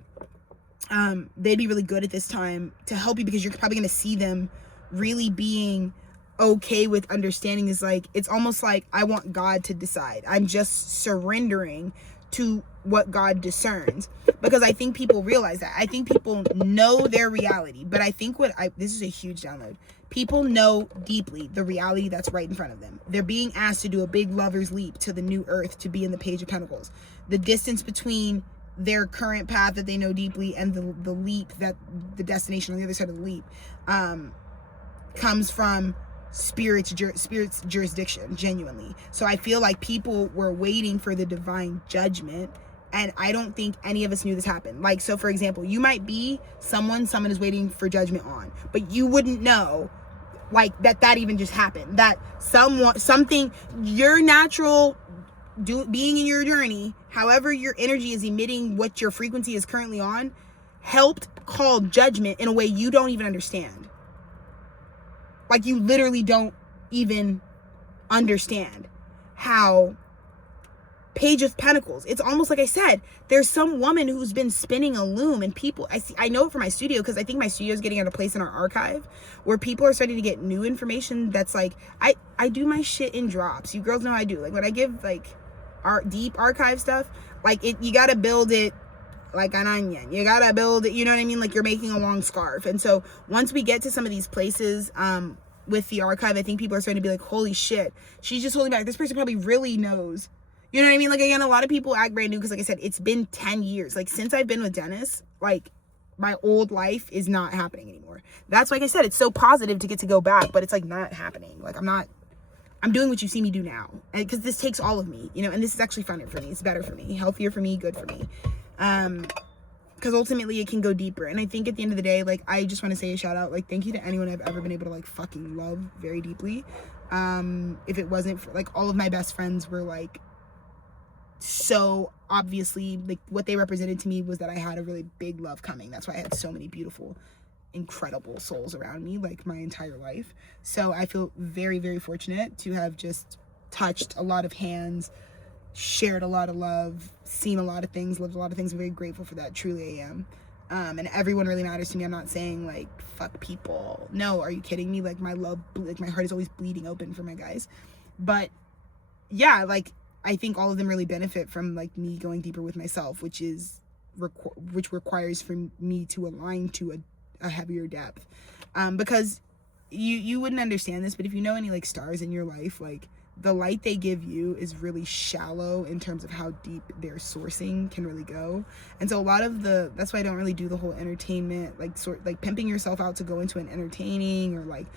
they'd be really good at this time to help you, because you're probably going to see them really being okay with understanding. Is like, it's almost like, I want God to decide. I'm just surrendering to what God discerns, because I think people realize that. I think people know their reality, but I think this is a huge download. People know deeply the reality that's right in front of them. They're being asked to do a big lover's leap to the new earth, to be in the Page of Pentacles. The distance between their current path that they know deeply and the leap, that the destination on the other side of the leap, comes from spirit's jurisdiction, genuinely. So I feel like people were waiting for the divine judgment, and I don't think any of us knew this happened. Like, so for example, you might be someone is waiting for judgment on, but you wouldn't know, like, that even just happened, that something, your natural being in your journey, however your energy is emitting, what your frequency is currently on, helped call judgment in a way you don't even understand. Like, you literally don't even understand how Page of Pentacles, it's almost like I said, there's some woman who's been spinning a loom, and people, I know it from my studio, because I think my studio is getting at a place in our archive where people are starting to get new information that's like, I do my shit in drops. You girls know I do. Like, when I give, like, deep archive stuff, like, you gotta build it like an onion. You gotta build it, you know what I mean? Like, you're making a long scarf. And so once we get to some of these places with the archive, I think people are starting to be like, holy shit, she's just holding back. This person probably really knows. You know what I mean? Like, again, a lot of people act brand new because, like I said, it's been 10 years. Like, since I've been with Dennis, like, my old life is not happening anymore. That's, like I said, it's so positive to get to go back, but it's, like, not happening. Like, I'm doing what you see me do now. And because this takes all of me, you know, and this is actually funner for me. It's better for me, healthier for me, good for me. Because ultimately it can go deeper. And I think at the end of the day, like, I just want to say a shout out, like, thank you to anyone I've ever been able to, like, fucking love very deeply. If it wasn't for, like, all of my best friends were, like, so obviously, like, what they represented to me was that I had a really big love coming. That's why I had so many beautiful, incredible souls around me, like, my entire life. So I feel very, very fortunate to have just touched a lot of hands, shared a lot of love, seen a lot of things, lived a lot of things. I'm very grateful for that. Truly I am. And everyone really matters to me. I'm not saying, like, fuck people. No, are you kidding me? Like, my love, like, my heart is always bleeding open for my guys. But yeah, like, I think all of them really benefit from, like, me going deeper with myself, which requires for me to align to a heavier depth. Because you wouldn't understand this, but if you know any, like, stars in your life, like, the light they give you is really shallow in terms of how deep their sourcing can really go. And so a lot of that's why I don't really do the whole entertainment, like pimping yourself out to go into an entertaining or, like,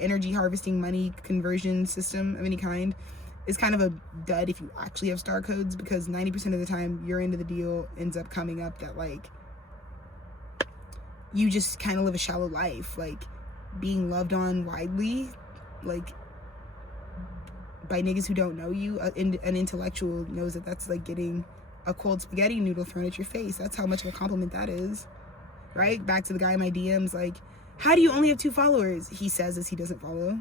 energy harvesting money conversion system of any kind is kind of a dud if you actually have star codes, because 90% of the time your end of the deal ends up coming up that, like, you just kind of live a shallow life, like, being loved on widely, like, by niggas who don't know you. An intellectual knows that that's like getting a cold spaghetti noodle thrown at your face. That's how much of a compliment that is, right? Back to the guy in my DMs, like, how do you only have 2 followers? He says as he doesn't follow.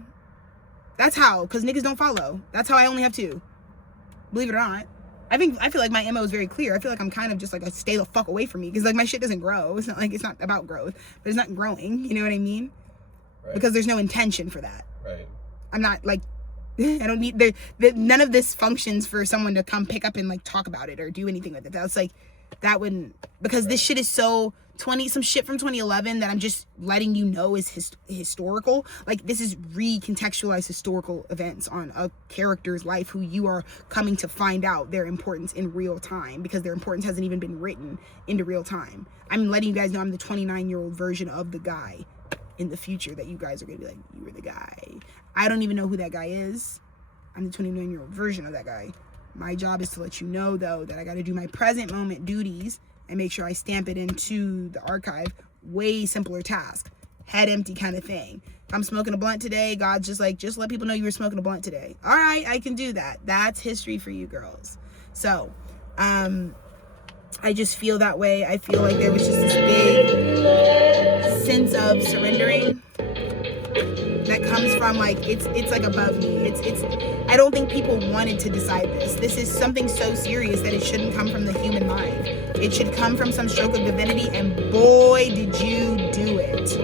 That's how, because niggas don't follow. That's how I only have 2. Believe it or not. I feel like my MO is very clear. I feel like I'm kind of just like a stay the fuck away from me, because, like, my shit doesn't grow. It's not about growth, but it's not growing. You know what I mean? Right. Because there's no intention for that. Right. I'm not, like, I don't need none of this functions for someone to come pick up and, like, talk about it or do anything with it. That's like, that wouldn't, because this shit is so some shit from 2011 that I'm just letting you know is historical. Like, this is recontextualized historical events on a character's life who you are coming to find out their importance in real time, because their importance hasn't even been written into real time. I'm letting you guys know I'm the 29-year-old version of the guy in the future that you guys are gonna be like, you were the guy. I don't even know who that guy is. I'm the 29-year-old version of that guy. My job is to let you know, though, that I got to do my present moment duties and make sure I stamp it into the archive. Way simpler task. Head empty kind of thing. If I'm smoking a blunt today, God's just like, just let people know you were smoking a blunt today. All right, I can do that. That's history for you girls. So, I just feel that way. I feel like there was just this big sense of surrendering that comes from like, it's like above me. It's I don't think people wanted to decide this. This is something so serious that it shouldn't come from the human mind. It should come from some stroke of divinity, and boy, did you do it.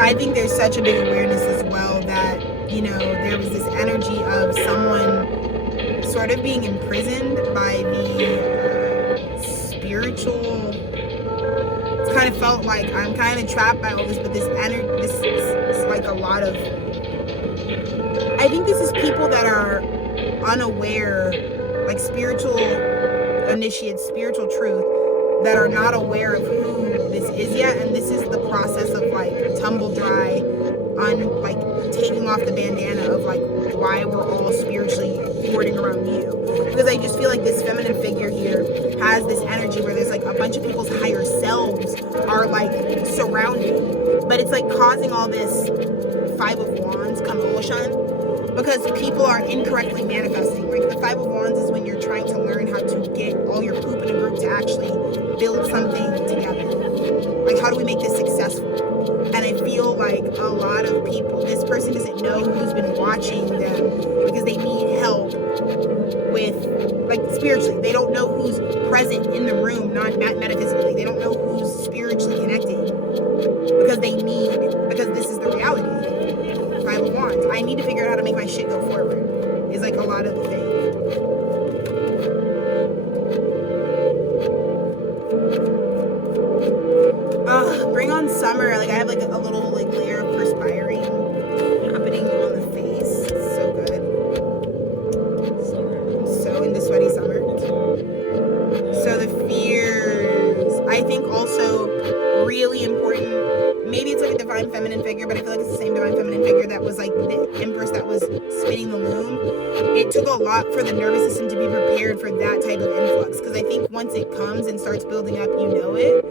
I think there's such a big awareness as well that, you know, there was this energy of someone sort of being imprisoned by the spiritual. It's kind of felt like I'm kind of trapped by all this, but this energy, this is like a lot of. I think this is people that are unaware, like spiritual initiates, spiritual truth, that are not aware of who this is yet, and this is the process of like tumble dry, like taking off the bandana of like why we're all spiritually hoarding around you. Because I just feel like this feminine figure here has this energy where there's like a bunch of people's higher selves are like surrounding, but it's like causing all this Five of Wands commotion because people are incorrectly manifesting. Like the Five of Wands is when you're trying to learn how to get all your poop in a group to actually build something together. Like, how do we make this successful? And I feel like a lot of people, this person doesn't know who's been watching them because they need help with, like, spiritually. They don't know who's present in the room, not metaphysically. They don't know who's spiritually connecting because this is the reality. Five of Wands. I need to figure out how to make my shit go forward. Is like a lot of the thing. Bring on summer. Like I have like a little like layer of perspiring happening on the face. It's so good. Summer. I'm so into sweaty summer. So the fears, I think also really important. Maybe it's like a divine feminine figure, but I feel like it's the same divine feminine figure that was like the empress that was spinning the loom. It took a lot for the nervous system to be prepared for that type of influx, because I think once it comes and starts building up, you know it.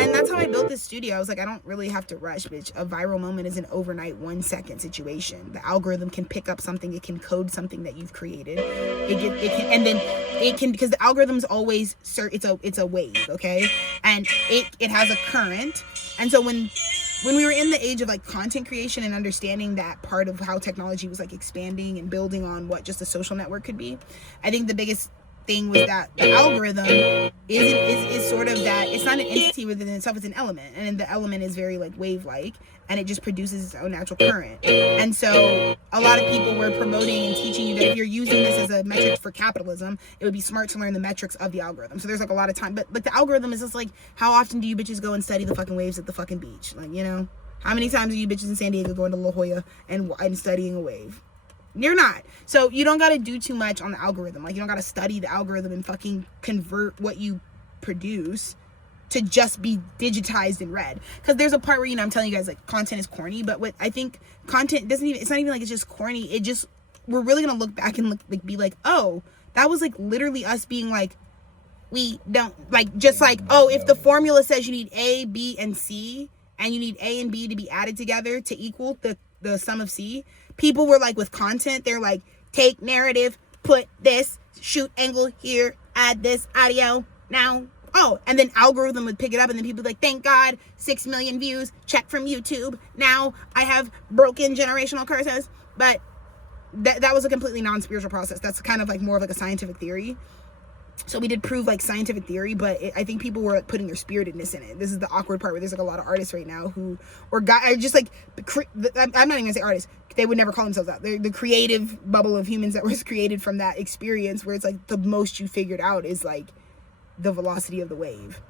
And that's how I built this studio. I was like, I don't really have to rush, bitch. A viral moment is an overnight 1 second situation. The algorithm can pick up something, it can code something that you've created. It can, and then it can, because the algorithm's always it's a wave, okay? And it has a current. And so when we were in the age of like content creation and understanding that part of how technology was like expanding and building on what just a social network could be, I think the biggest thing was that the algorithm is sort of that. It's not an entity within itself, it's an element, and the element is very like wave-like, and it just produces its own natural current. And so a lot of people were promoting and teaching you that if you're using this as a metric for capitalism, it would be smart to learn the metrics of the algorithm. So there's like a lot of time, but like the algorithm is just like, how often do you bitches go and study the fucking waves at the fucking beach? Like, you know, how many times are you bitches in San Diego going to La Jolla and studying a wave? You're not. So you don't got to do too much on the algorithm. Like, you don't got to study the algorithm and fucking convert what you produce to just be digitized and read. Because there's a part where, you know, I'm telling you guys, like, content is corny, but what I think content doesn't even, it's not even like it's just corny. It just, we're really going to look back and be like, oh, that was like literally us being like, we don't, like, just like, oh, if the formula says you need A, B, and C, and you need A and B to be added together to equal the sum of C, people were like, with content, they're like, take narrative, put this, shoot angle here, add this audio now. Oh, and then algorithm would pick it up, and then people would be like, thank God, 6 million views, check from YouTube. Now I have broken generational curses. But that was a completely non-spiritual process. That's kind of like more of like a scientific theory. So we did prove like scientific theory, but I think people were like putting their spiritedness in it. This is the awkward part where there's like a lot of artists right now who, or guys, just like, I'm not even gonna say artists. They would never call themselves that. They're the creative bubble of humans that was created from that experience, where it's like the most you figured out is like the velocity of the wave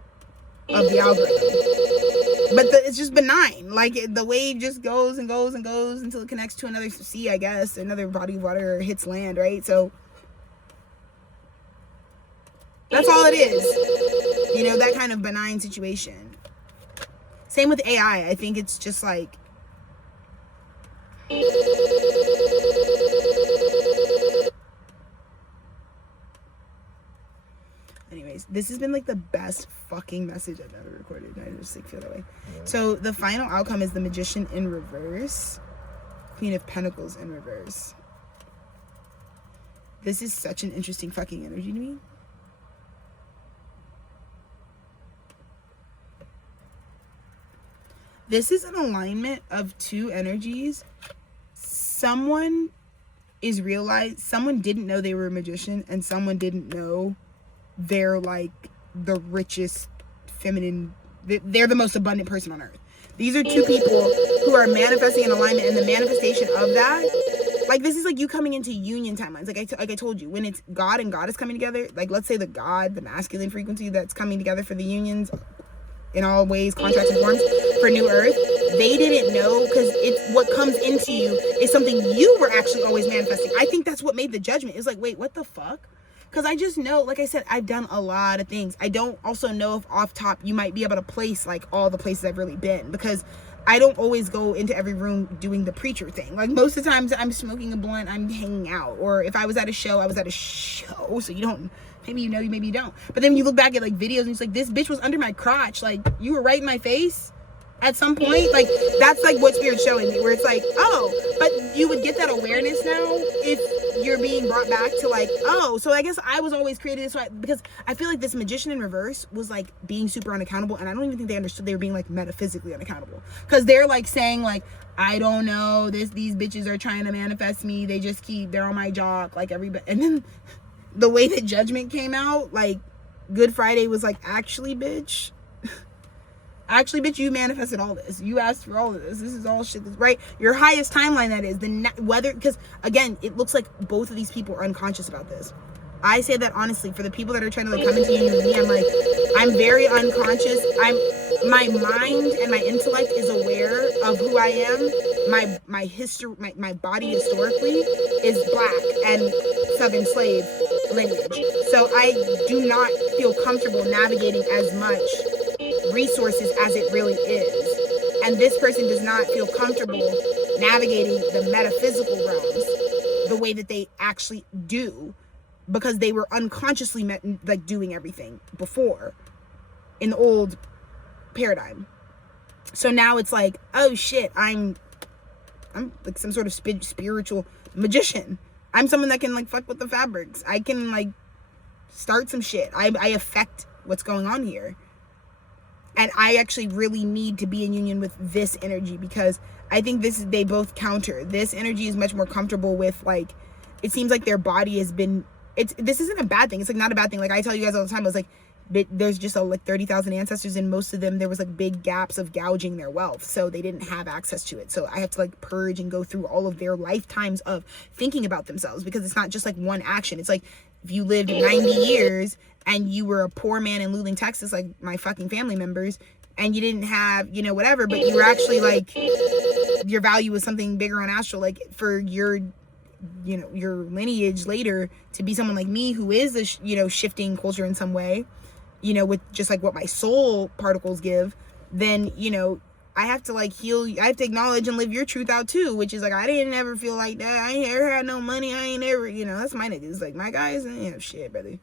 of the algorithm. But it's just benign. Like the wave just goes and goes and goes until it connects to another sea, I guess, another body of water, or hits land, right? So That's all it is. You know, that kind of benign situation. Same with AI. I think it's just like, anyways, this has been like the best fucking message I've ever recorded. I just like feel that way. Yeah. So the final outcome is the Magician in reverse, Queen of Pentacles in reverse. This is such an interesting fucking energy to me. This is an alignment of two energies. Someone didn't know they were a magician, and someone didn't know they're like the richest feminine, they're the most abundant person on earth. These are two people who are manifesting an alignment, and the manifestation of that, like, this is like you coming into union timelines. Like I told you, when it's God and Goddess coming together, like let's say the masculine frequency that's coming together for the unions in all ways, contracts and forms for New Earth, they didn't know, because it's what comes into you is something you were actually always manifesting. I think that's what made the judgment. It's like, wait, what the fuck? Because I just know, like I said, I've done a lot of things. I don't also know if off top you might be able to place like all the places I've really been, because I don't always go into every room doing the preacher thing. Like most of the times I'm smoking a blunt, I'm hanging out. Or if I was at a show, I was at a show. So you don't, maybe you know, maybe you don't. But then you look back at like videos and it's like, this bitch was under my crotch. Like, you were right in my face at some point. Like, that's like what Spirit's showing me, where it's like, oh, but you would get that awareness now if you're being brought back to like, oh, so I guess I was always created this way, because I feel like this Magician in reverse was like being super unaccountable, and I don't even think they understood they were being like metaphysically unaccountable, because they're like saying like, I don't know, these bitches are trying to manifest me, they're on my jock, like everybody. And then the way that Judgment came out, like Good Friday was like, actually bitch, you manifested all this. You asked for all of this. This is all shit that's right. Your highest timeline, that is. Because, again, it looks like both of these people are unconscious about this. I say that honestly, for the people that are trying to like come into union with me, I'm like, I'm very unconscious. My mind and my intellect is aware of who I am. My history, my body historically is black and Southern slave lineage. So I do not feel comfortable navigating as much resources as it really is, and this person does not feel comfortable navigating the metaphysical realms the way that they actually do, because they were unconsciously like doing everything before in the old paradigm. So now it's like, oh shit, I'm like some sort of spiritual magician. I'm someone that can like fuck with the fabrics. I can like start some shit. I affect what's going on here. And I actually really need to be in union with this energy, because I think they both counter. This energy is much more comfortable with, like, it seems like their body has been, this isn't a bad thing. It's like not a bad thing. Like I tell you guys all the time, I was like, there's just like 30,000 ancestors, and most of them, there was like big gaps of gouging their wealth. So they didn't have access to it. So I have to like purge and go through all of their lifetimes of thinking about themselves, because it's not just like one action. It's like, if you lived 90 years and you were a poor man in Luling, Texas, like my fucking family members, and you didn't have, you know, whatever, but you were actually like, your value was something bigger on astral, like for your, you know, your lineage later to be someone like me who is a, you know, shifting culture in some way, you know, with just like what my soul particles give, then, you know, I have to like heal, I have to acknowledge and live your truth out too, which is like, I didn't ever feel like that. I ain't ever had no money. I ain't ever, you know, that's my niggas. Like my guys, ain't have shit, brother.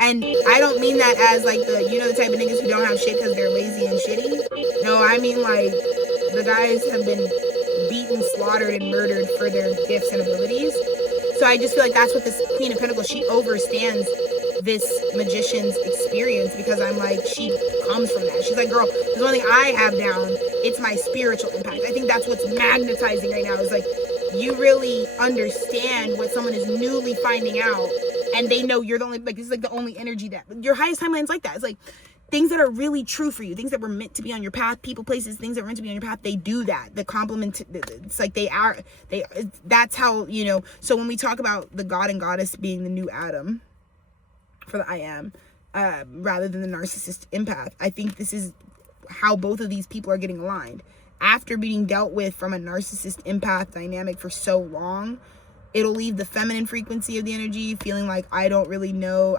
And I don't mean that as like the, you know, the type of niggas who don't have shit because they're lazy and shitty. No, I mean like the guys have been beaten, slaughtered, and murdered for their gifts and abilities. So I just feel like that's what this Queen of Pentacles, she overstands this magician's experience, because I'm like, she comes from that. She's like, girl, there's one thing I have down, it's my spiritual impact. I think that's what's magnetizing right now, is like, you really understand what someone is newly finding out, and they know you're the only, like, this is like the only energy that, your highest timeline's like that. It's like, things that are really true for you, things that were meant to be on your path, people, places, things that were meant to be on your path, they do that. The compliment, it's like that's how, you know. So when we talk about the God and Goddess being the new Adam for the I am, rather than the narcissist empath, I think this is how both of these people are getting aligned. After being dealt with from a narcissist empath dynamic for so long, It'll leave the feminine frequency of the energy, feeling like I don't really know.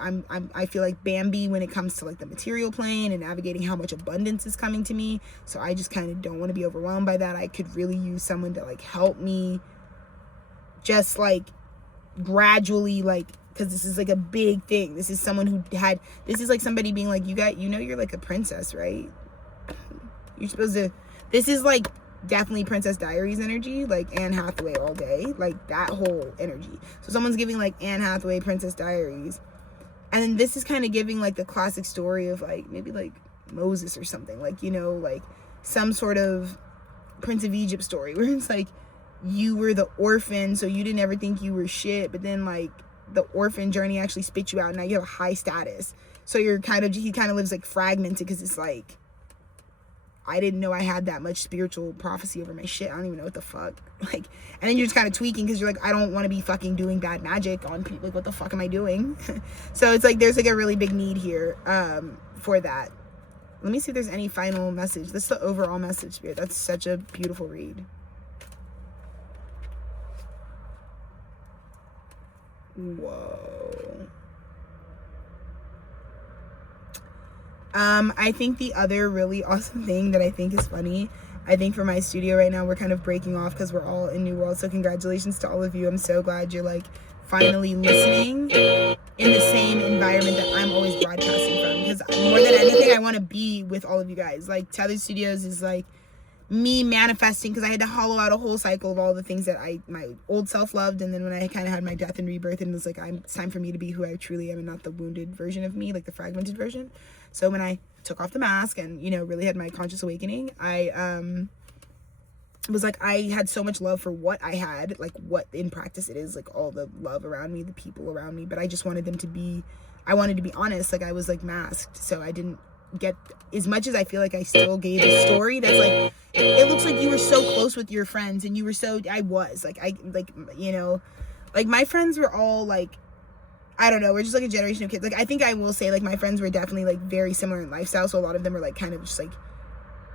I feel like Bambi when it comes to like the material plane and navigating how much abundance is coming to me. So I just kind of don't want to be overwhelmed by that. I could really use someone to like help me just like gradually, like, because this is like a big thing. This is someone who had, this is like somebody being like, you're like a princess, right? You're supposed to, this is like definitely Princess Diaries energy, like Anne Hathaway all day, like that whole energy. So someone's giving like Anne Hathaway Princess Diaries, and then this is kind of giving like the classic story of like maybe like Moses or something, like, you know, like some sort of Prince of Egypt story where it's like you were the orphan, so you didn't ever think you were shit, but then like the orphan journey actually spit you out, and now you have a high status. So he kind of lives like fragmented, because it's like, I didn't know I had that much spiritual prophecy over my shit. I don't even know what the fuck. Like, and then you're just kind of tweaking because you're like, I don't want to be fucking doing bad magic on people. Like, what the fuck am I doing? So it's like, there's like a really big need here for that. Let me see if there's any final message. This is the overall message, Spirit. That's such a beautiful read. Whoa. I think the other really awesome thing that I think is funny, I think for my studio right now, we're kind of breaking off because we're all in New World. So congratulations to all of you. I'm so glad you're like finally listening in the same environment that I'm always broadcasting from. Because more than anything, I want to be with all of you guys. Like Tethered Studios is like me manifesting, because I had to hollow out a whole cycle of all the things that my old self loved, and then when I kind of had my death and rebirth, and it was like, it's time for me to be who I truly am and not the wounded version of me, like the fragmented version. So when I took off the mask and, you know, really had my conscious awakening, I was like, I had so much love for what I had, like what in practice it is, like all the love around me, the people around me, but I just wanted them to be, I wanted to be honest, like I was like masked, so I didn't get as much as I feel like I still gave a story that's like, it looks like you were so close with your friends, and you were so, I was like, you know, like my friends were all like, I don't know, we're just like a generation of kids. Like I think I will say like my friends were definitely like very similar in lifestyle, so a lot of them were like kind of just like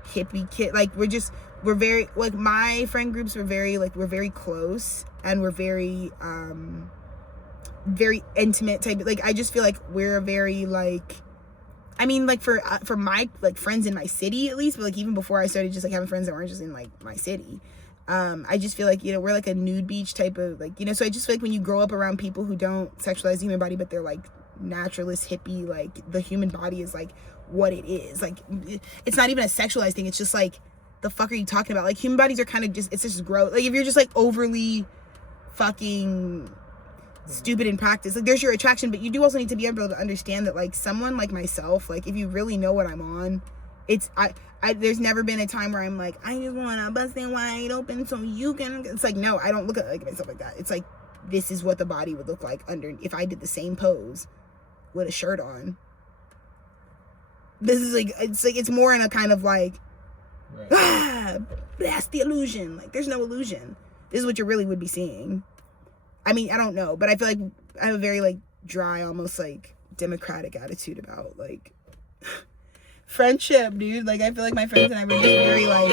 hippie kid, like we're very, like my friend groups were very like, we're very close, and we're very very intimate type, like I just feel like we're very like, I mean, like for my like friends in my city at least, but like even before I started just like having friends that weren't just in like my city, I just feel like, you know, we're like a nude beach type of like, you know, so I just feel like when you grow up around people who don't sexualize the human body, but they're like naturalist hippie, like the human body is like what it is, like it's not even a sexualized thing, it's just like, the fuck are you talking about? Like human bodies are kind of just, it's just growth. Like if you're just like overly fucking stupid in practice, like there's your attraction, but you do also need to be able to understand that like someone like myself, like if you really know what I'm on, it's I there's never been a time where I'm like, I just want to bust it wide open so you can, it's like, no, I don't look at like myself like that. It's like, this is what the body would look like under, if I did the same pose with a shirt on. This is like, it's more in a kind of like, right. That's the illusion. Like there's no illusion. This is what you really would be seeing. I mean, I don't know, but I feel like I have a very like dry, almost like democratic attitude about like friendship, dude. Like I feel like my friends and I were just very like,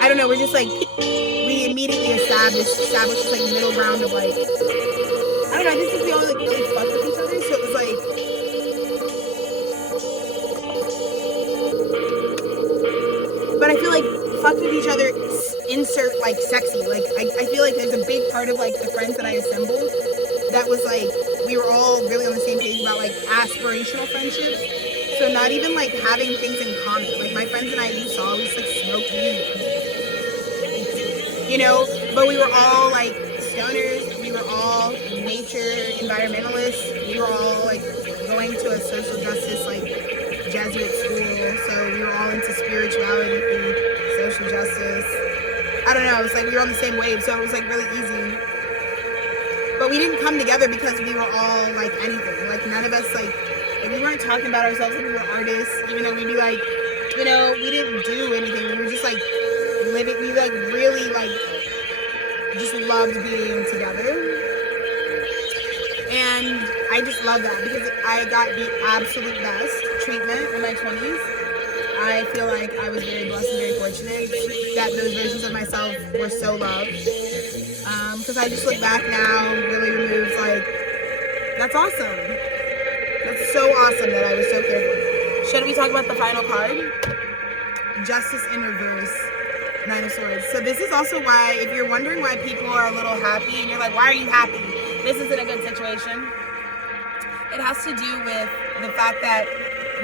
I don't know, we're just like, we immediately established this like middle ground of like, I don't know, I just think we all like really fuck with each other, so it was like, but I feel like fuck with each other, insert like sexy, like I feel like there's a big part of like the friends that I assembled that was like, we were all really on the same page about like aspirational friendships, so not even like having things in common, like my friends and I, you saw, we just like smoked weed, you know, but we were all like stoners, we were all nature environmentalists, we were all like going to a social justice like Jesuit school, so we were all into spirituality and social justice. I don't know, it's like we were on the same wave, so it was like really easy. But we didn't come together because we were all like anything. Like none of us like we weren't talking about ourselves like we were artists, even though we'd be like, you know, we didn't do anything. We were just like living, we like really like just loved being together. And I just love that because I got the absolute best treatment in my 20s. I feel like I was very blessed and very fortunate that those versions of myself were so loved. Because I just look back now, really removes, like, that's awesome. That's so awesome that I was so careful. Should we talk about the final card? Justice in reverse. Nine of Swords. So this is also why, if you're wondering why people are a little happy and you're like, why are you happy? This isn't a good situation. It has to do with the fact that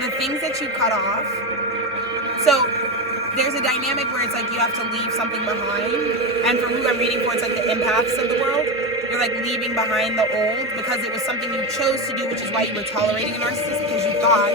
the things that you cut off. So there's a dynamic where it's like you have to leave something behind. And for who I'm reading for, it's like the empaths of the world. You're like leaving behind the old because it was something you chose to do, which is why you were tolerating a narcissist, because you thought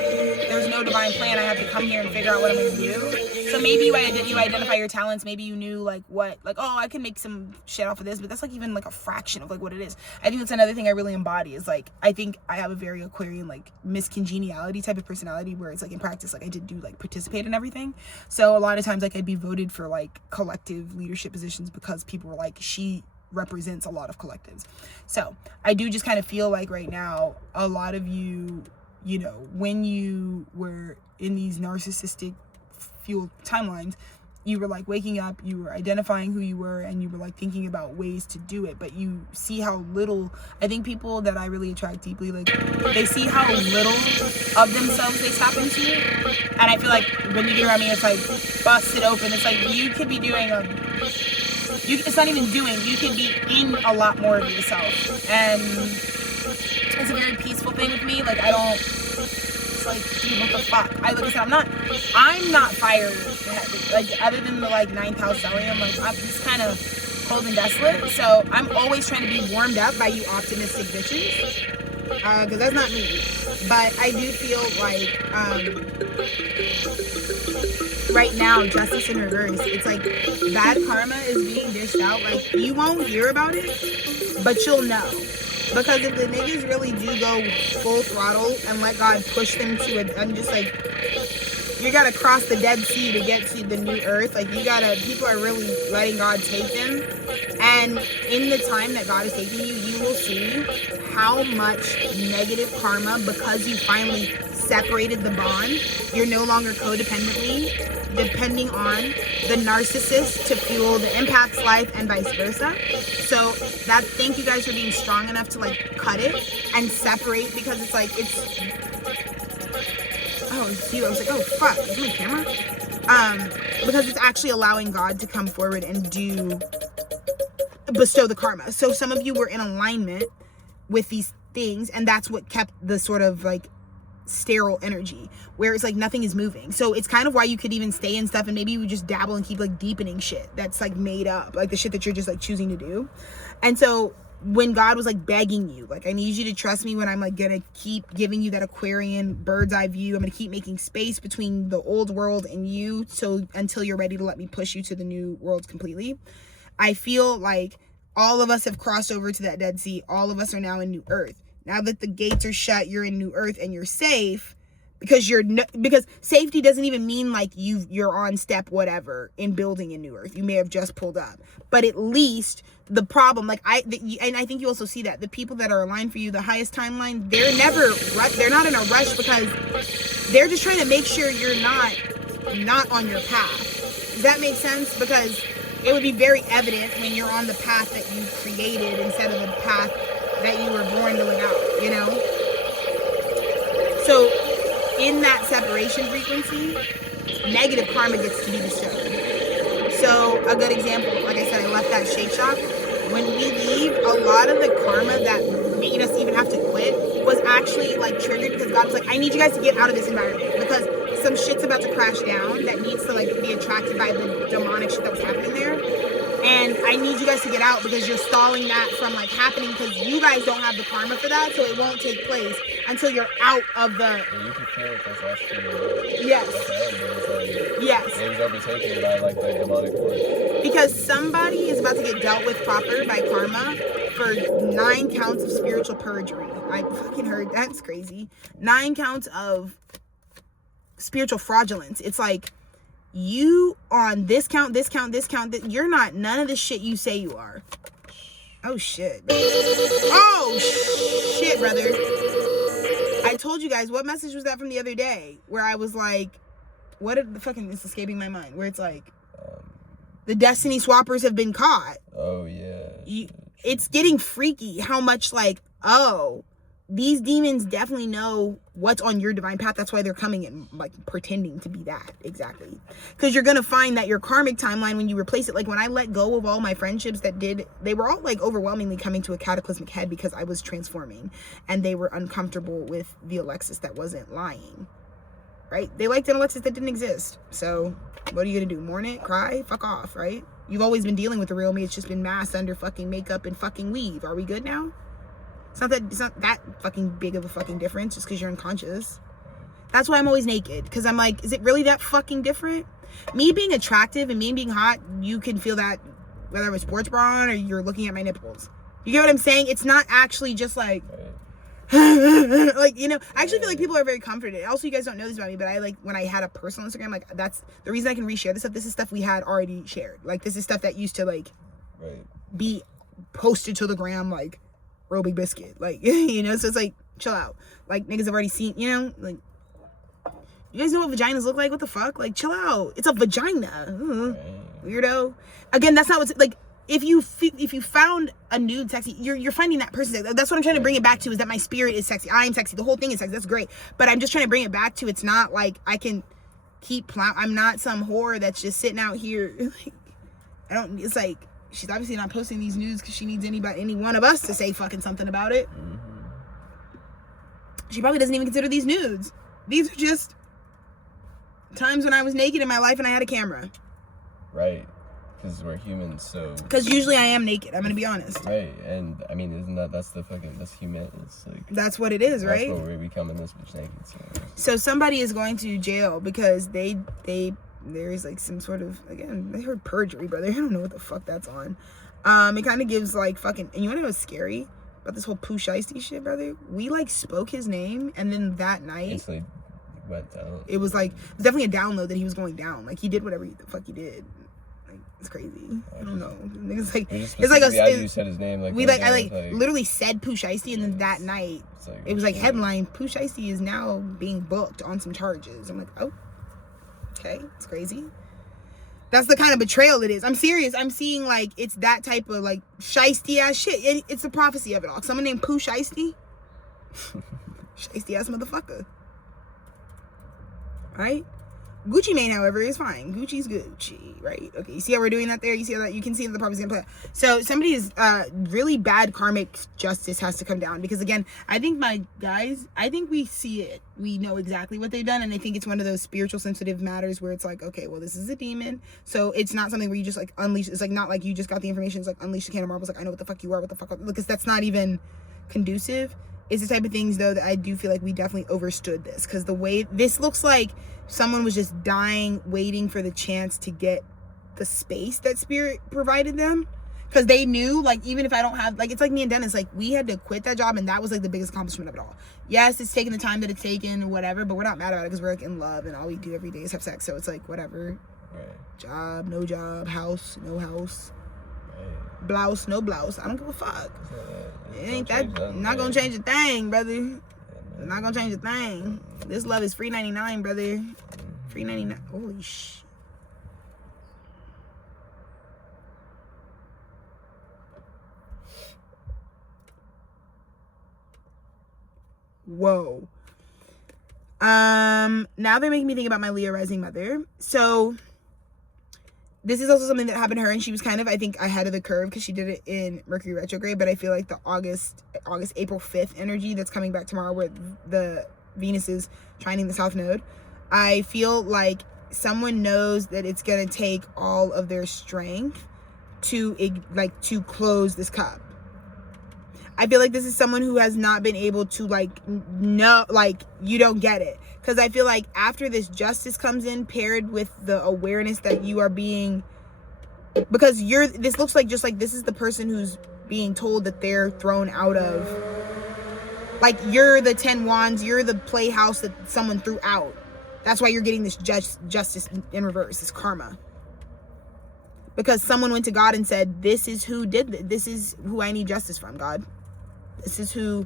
there's no divine plan. I have to come here and figure out what I'm going to do. So maybe you identify your talents. Maybe you knew like what, like, oh, I can make some shit off of this, but that's like even like a fraction of like what it is. I think that's another thing I really embody is like, I think I have a very Aquarian, like miscongeniality type of personality where it's like in practice, like I did do like participate in everything. So a lot of times like I'd be voted for like collective leadership positions because people were like, she represents a lot of collectives. So I do just kind of feel like right now, a lot of you, you know, when you were in these narcissistic fueled timelines, you were like waking up, you were identifying who you were, and you were like thinking about ways to do it. But you see how little, I think people that I really attract deeply, like they see how little of themselves they tap into. And I feel like when you get around me, it's like busted open. It's like you could be doing it's not even doing, you can be in a lot more of yourself. And it's a very peaceful thing with me. Like I don't, it's like, dude, what the fuck? Like I said, I'm not fiery. Like other than the like ninth house stellium, like I'm just kind of cold and desolate. So I'm always trying to be warmed up by you optimistic bitches. Because that's not me. But I do feel like right now, justice in reverse, it's like bad karma is being dished out. Like you won't hear about it, but you'll know. Because if the niggas really do go full throttle and let God push them to it, I'm just like, you gotta cross the Dead Sea to get to the new earth. Like people are really letting God take them. And in the time that God is taking you, you will see how much negative karma, because you finally separated the bond, you're no longer codependently depending on the narcissist to fuel the empath's life and vice versa. So thank you guys for being strong enough to like cut it and separate, because it's like, oh, it's you. I was like, oh fuck, is my camera? Because it's actually allowing God to come forward and bestow the karma. So some of you were in alignment with these things, and that's what kept the sort of like sterile energy where it's like nothing is moving. So it's kind of why you could even stay in stuff and maybe you just dabble and keep like deepening shit that's like made up, like the shit that you're just like choosing to do. And so when God was like begging you, like, I need you to trust me when I'm like gonna keep giving you that Aquarian bird's eye view, I'm gonna keep making space between the old world and you, so until you're ready to let me push you to the new world completely. I feel like all of us have crossed over to that Dead Sea. All of us are now in New Earth. Now that the gates are shut, you're in New Earth and you're safe, because because safety doesn't even mean like you're on step whatever in building in New Earth. You may have just pulled up, but at least the problem, like and I think you also see that the people that are aligned for you, the highest timeline, they're not in a rush, because they're just trying to make sure you're not on your path. Does that make sense? Because it would be very evident when you're on the path that you created instead of the path that you were born to live out, you know? So in that separation frequency, negative karma gets to be bestowed. So a good example, like I said, I left that Shake Shack. When we leave, a lot of the karma that made us even have to quit was actually like triggered because God was like, I need you guys to get out of this environment, because some shit's about to crash down that needs to like be attracted by the demonic shit that was happening there. And I need you guys to get out because you're stalling that from like happening, because you guys don't have the karma for that, so it won't take place until you're out of the. Yeah, you can feel it this last 2 years. Yes. Like, yes. It was overtaken by like the demonic force. Because somebody is about to get dealt with proper by karma for 9 counts of spiritual perjury. I fucking heard that's crazy. 9 counts of spiritual fraudulence. It's like, you on this count, you're not none of the shit you say you are. Oh shit. Oh shit, brother. I told you guys, what message was that from the other day where I was like, what did the fucking, it's escaping my mind, where it's like, The destiny swappers have been caught. Oh, yeah. It's getting freaky how much like, oh, these demons definitely know what's on your divine path. That's why they're coming and like pretending to be that. Exactly. Because you're going to find that your karmic timeline, when you replace it, like when I let go of all my friendships they were all like overwhelmingly coming to a cataclysmic head because I was transforming and they were uncomfortable with the Alexis that wasn't lying. Right? They liked an Alexis that didn't exist. So what are you going to do? Mourn it? Cry? Fuck off, right? You've always been dealing with the real me. It's just been masked under fucking makeup and fucking weave. Are we good now? It's not that fucking big of a fucking difference just because you're unconscious. That's why I'm always naked. Because I'm like, is it really that fucking different? Me being attractive and me being hot, you can feel that whether I'm a sports bra on or you're looking at my nipples. You get what I'm saying? It's not actually just like... like, you know, I actually feel like people are very comforted. Also, you guys don't know this about me, but I like when I had a personal Instagram, like that's the reason I can reshare this stuff. This is stuff we had already shared. Like this is stuff that used to like be posted to the gram like real big biscuit. Like, you know, so it's like chill out. Like niggas have already seen, you know, like you guys know what vaginas look like? What the fuck? Like chill out. It's a vagina. Weirdo. Again, that's not what's like. If you found a nude sexy, you're finding that person sexy. That's what I'm trying to bring it back to, is that my spirit is sexy. I am sexy. The whole thing is sexy. That's great. But I'm just trying to bring it back to, it's not like I can keep I'm not some whore that's just sitting out here. Like, it's like, she's obviously not posting these nudes because she needs any one of us to say fucking something about it. She probably doesn't even consider these nudes. These are just times when I was naked in my life and I had a camera. Right. Because we're humans, so... Because usually I am naked, I'm going to be honest. Right, and I mean, that's human, it's like... That's what it is, right? That's what we're becoming, this bitch naked, so somebody is going to jail because there's like some sort of, again, they heard perjury, brother. I don't know what the fuck that's on. It kind of gives like fucking... And you want to know what's scary about this whole Pooh Shiesty shit, brother? We like spoke his name, and then that night... Instantly went down. It was like, it was definitely a download that he was going down. Like, he did whatever the fuck he did. It's crazy. I don't know. It's like as you said his name, like I literally said Pooh Shiesty, and then that night it was like headline, Pooh Shiesty is now being booked on some charges. I'm like, oh, okay, it's crazy. That's the kind of betrayal it is. I'm serious. I'm seeing like it's that type of like shiesty ass shit. And it's the prophecy of it all. Someone named Pooh Shiesty, shiesty ass motherfucker, right? Gucci Mane, however, is fine. Gucci's Gucci, right? Okay, you see how we're doing that there? You see how that? You can see that the prophecy's gonna play out. So somebody's really bad karmic justice has to come down, because again, I think my guys, I think we see it. We know exactly what they've done, and I think it's one of those spiritual sensitive matters where it's like, okay, well, this is a demon, so it's not something where you just like unleash. It's like not like you just got the information. It's like unleash the can of marbles. Like I know what the fuck you are. What the fuck? Because that's not even conducive. It's the type of things though that I do feel like we definitely overstood this, because the way this looks like someone was just dying, waiting for the chance to get the space that spirit provided them, because they knew, like, even if I don't have, like, it's like me and Dennis, like, we had to quit that job, and that was like the biggest accomplishment of it all. Yes, it's taking the time that it's taken or whatever, but we're not mad about it because we're like in love, and all we do every day is have sex. So it's like whatever. Right. Job, no job. House, no house. Right. Blouse, no blouse. I don't give a fuck. It ain't that. Not gonna change a thing, brother. Not gonna change a thing. This love is free 99, brother. Free 99. Holy shit. Whoa. Now they're making me think about my Leo rising mother. So this is also something that happened to her, and she was kind of, I think, ahead of the curve because she did it in Mercury retrograde. But I feel like the April 5th energy that's coming back tomorrow, where the Venus is trining the South Node, I feel like someone knows that it's gonna take all of their strength to close this cup. I feel like this is someone who has not been able to you don't get it. Because I feel like after this justice comes in, paired with the awareness that you are being, because this looks like just like this is the person who's being told that they're thrown out of, like you're the 10 wands, you're the playhouse that someone threw out. That's why you're getting this justice in reverse, this karma. Because someone went to God and said, this is who did this. This is who I need justice from, God. This is who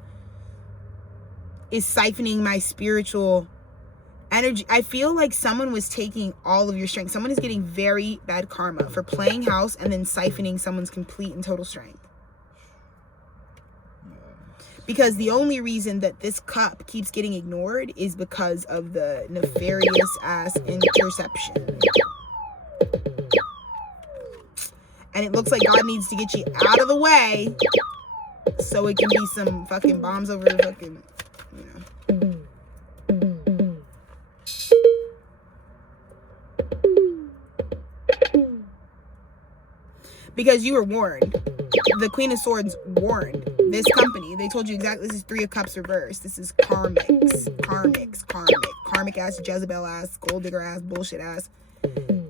is siphoning my spiritual energy. I feel like someone was taking all of your strength. Someone is getting very bad karma for playing house and then siphoning someone's complete and total strength. Because the only reason that this cup keeps getting ignored is because of the nefarious ass interception. And it looks like God needs to get you out of the way so it can be some fucking bombs over the fucking, you know. Because you were warned. The Queen of Swords warned this company. They told you exactly, this is Three of Cups reversed. This is karmic ass, Jezebel ass, gold digger ass, bullshit ass.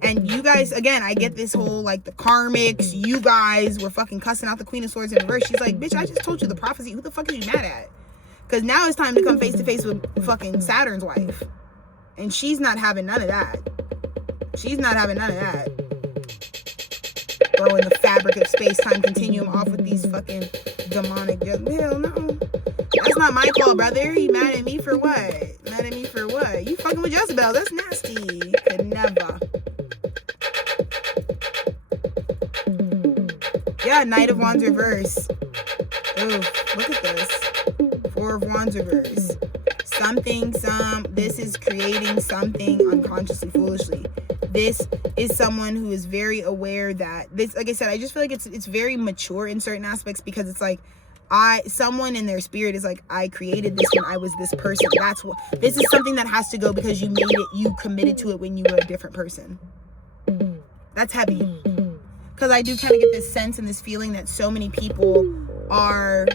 And you guys, again, I get this whole, like, the karmics, you guys were fucking cussing out the Queen of Swords in reverse. She's like, bitch, I just told you the prophecy. Who the fuck are you mad at? Because now it's time to come face to face with fucking Saturn's wife. And she's not having none of that. She's not having none of that. Throwing the fabric of space-time continuum off with these fucking demonic... Hell no. That's not my call, brother. You mad at me for what? Mad at me for what? You fucking with Jezebel. That's nasty. Could never. Yeah, Knight of Wands reverse. Ooh, look at this. Four of Wands reverse. This is creating something unconsciously, foolishly. This is someone who is very aware that this, like I said, I just feel like it's very mature in certain aspects, because it's like someone in their spirit is like, I created this when I was this person. That's what this is, something that has to go because you made it, you committed to it when you were a different person. That's heavy. Because I do kind of get this sense and this feeling that so many people are,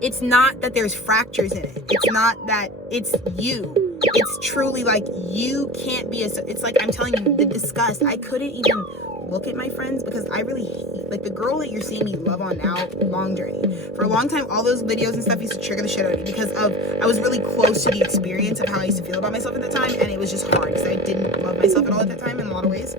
it's not that there's fractures in it. It's not that it's you. It's truly like you can't be it's like, I'm telling you, the disgust. I couldn't even look at my friends because I really hate, like, the girl that you're seeing me love on now, Long Journey. For a long time, all those videos and stuff used to trigger the shit out of me because I was really close to the experience of how I used to feel about myself at that time, and it was just hard because I didn't love myself at all at that time in a lot of ways.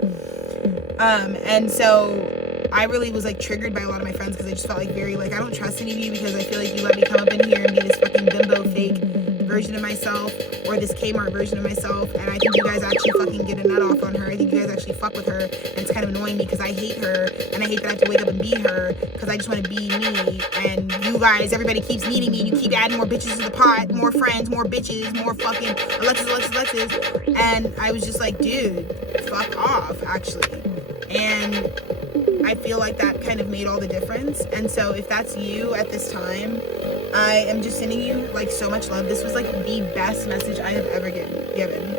And so I really was like triggered by a lot of my friends because I just felt like very like, I don't trust any of you because I feel like you let me come up in here and be this fucking bimbo fake version of myself, or this Kmart version of myself, and I think you guys actually fucking get a nut off on her. I think you guys actually fuck with her, and it's kind of annoying me because I hate her, and I hate that I have to wake up and be her because I just want to be me, and you guys, everybody keeps needing me, and you keep adding more bitches to the pot, more friends, more bitches, more fucking Alexis, and I was just like, dude, fuck off, actually. And I feel like that kind of made all the difference. And so if that's you at this time, I am just sending you like so much love. This was like the best message I have ever given.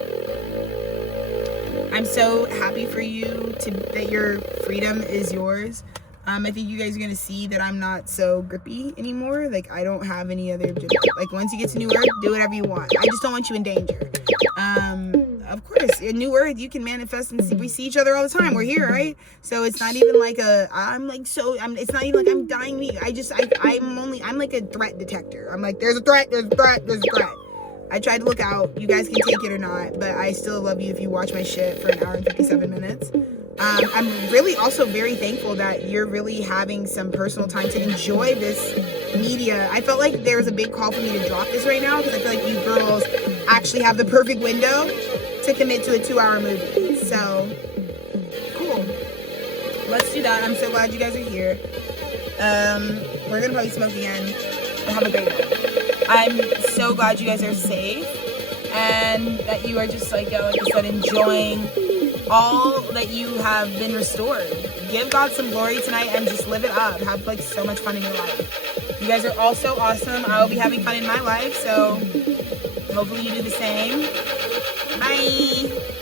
I'm so happy for you that your freedom is yours. I think you guys are gonna see that I'm not so grippy anymore. Like, I don't have any other objective. Like, once you get to New Earth, do whatever you want. I just don't want you in danger. Of course, in New Earth, you can manifest and we see each other all the time. We're here, right? So it's not even like it's not even like I'm dying me. I'm like a threat detector. I'm like, there's a threat. I tried to look out. You guys can take it or not, but I still love you if you watch my shit for an hour and 57 minutes. I'm really also very thankful that you're really having some personal time to enjoy this media. I felt like there was a big call for me to drop this right now because I feel like you girls actually have the perfect window to commit to a 2-hour movie. So, cool. Let's do that. I'm so glad you guys are here. We're gonna probably smoke again. Have a great night. I'm so glad you guys are safe and that you are just like I said, enjoying all that you have been restored. Give God some glory tonight and just live it up. Have like so much fun in your life. You guys are all so awesome. I will be having fun in my life, so hopefully you do the same. Bye.